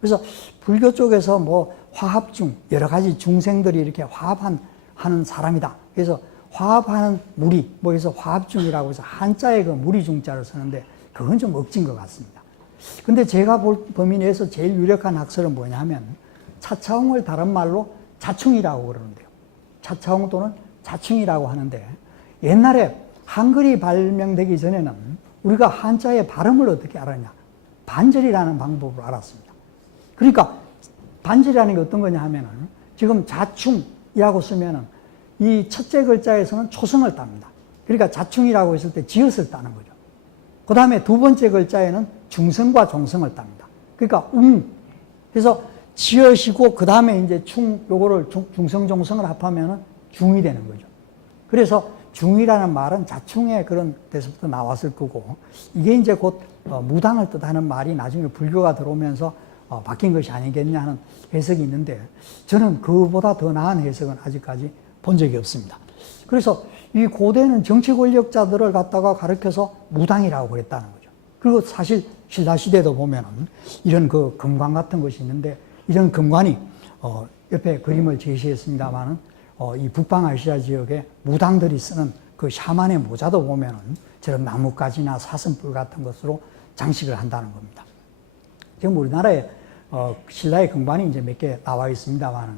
그래서 불교 쪽에서 뭐 화합중, 여러 가지 중생들이 이렇게 화합하는 사람이다. 그래서 화합하는 무리, 뭐 해서 화합중이라고 해서 한자에 그 무리중자를 쓰는데 그건 좀 억진 것 같습니다. 근데 제가 볼 범위 내에서 제일 유력한 학설은 뭐냐 하면 차차홍을 다른 말로 자충이라고 그러는데요. 차차홍 또는 자충이라고 하는데 옛날에 한글이 발명되기 전에는 우리가 한자의 발음을 어떻게 알았냐? 반절이라는 방법으로 알았습니다. 그러니까 반절이라는 게 어떤 거냐 하면은 지금 자충이라고 쓰면은 이 첫째 글자에서는 초성을 땁니다. 그러니까 자충이라고 했을 때 지읒을 따는 거죠. 그 다음에 두 번째 글자에는 중성과 종성을 땁니다. 그러니까 그래서 지읒이고 그 다음에 이제 요거를 중성, 종성을 합하면은 중이 되는 거죠. 그래서 중이라는 말은 자충의 그런 데서부터 나왔을 거고 이게 이제 곧 무당을 뜻하는 말이 나중에 불교가 들어오면서 바뀐 것이 아니겠냐 하는 해석이 있는데 저는 그보다 더 나은 해석은 아직까지 본 적이 없습니다. 그래서 이 고대는 정치 권력자들을 갖다가 가르쳐서 무당이라고 그랬다는 거죠. 그리고 사실 신라시대도 보면은 이런 그 금관 같은 것이 있는데 이런 금관이 옆에 그림을 제시했습니다만은 이 북방아시아 지역에 무당들이 쓰는 그 샤만의 모자도 보면은 저런 나뭇가지나 사슴뿔 같은 것으로 장식을 한다는 겁니다. 지금 우리나라에 신라의 금관이 이제 몇 개 나와 있습니다만은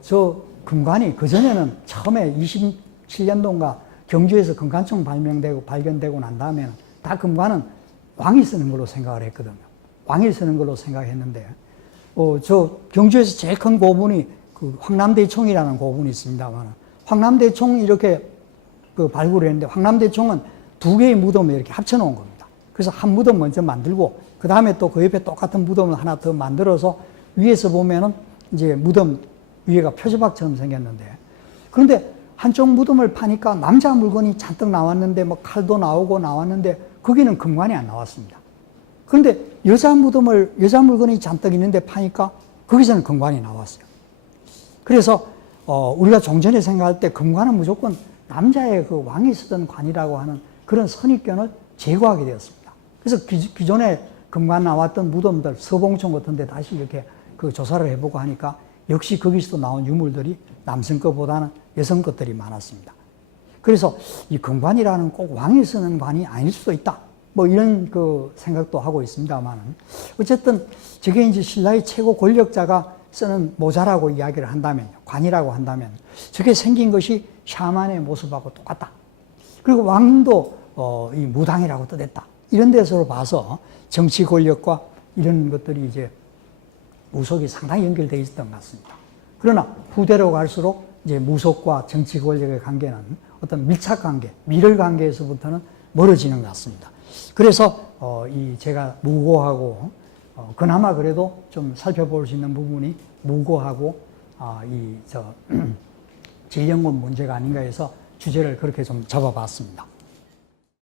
저 금관이 그전에는 처음에 27년도인가 경주에서 금관총 발견되고 난 다음에는 다 금관은 왕이 쓰는 걸로 생각을 했거든요. 왕이 쓰는 걸로 생각했는데 저 경주에서 제일 큰 고분이 그 황남대총이라는 고분이 있습니다만 황남대총이 이렇게 그 발굴을 했는데 황남대총은 두 개의 무덤을 이렇게 합쳐놓은 겁니다. 그래서 한 무덤 먼저 만들고 그 다음에 또 그 옆에 똑같은 무덤을 하나 더 만들어서 위에서 보면은 이제 무덤 위에가 표지박처럼 생겼는데 그런데 한쪽 무덤을 파니까 남자 물건이 잔뜩 나왔는데 뭐 칼도 나오고 나왔는데 거기는 금관이 안 나왔습니다. 그런데 여자 물건이 잔뜩 있는데 파니까 거기서는 금관이 나왔어요. 그래서 우리가 종전에 생각할 때 금관은 무조건 남자의 그 왕이 쓰던 관이라고 하는 그런 선입견을 제거하게 되었습니다. 그래서 기존에 금관 나왔던 무덤들, 서봉촌 같은 데 다시 이렇게 그 조사를 해보고 하니까 역시 거기서도 나온 유물들이 남성 것보다는 여성 것들이 많았습니다. 그래서 이 금관이라는 꼭 왕이 쓰는 관이 아닐 수도 있다. 뭐 이런 그 생각도 하고 있습니다만은 어쨌든 저게 이제 신라의 최고 권력자가 쓰는 모자라고 이야기를 한다면, 관이라고 한다면 저게 생긴 것이 샤만의 모습하고 똑같다. 그리고 왕도 이 무당이라고 뜻했다. 이런 데서 봐서 정치 권력과 이런 것들이 이제 무속이 상당히 연결되어 있었던 것 같습니다. 그러나 후대로 갈수록 이제 무속과 정치 권력의 관계는 어떤 밀착 관계, 밀월 관계에서부터는 멀어지는 것 같습니다. 그래서 이 제가 무고하고 그나마 그래도 좀 살펴볼 수 있는 부분이 무고하고 이 진령권 문제가 아닌가 해서 주제를 그렇게 좀 잡아봤습니다.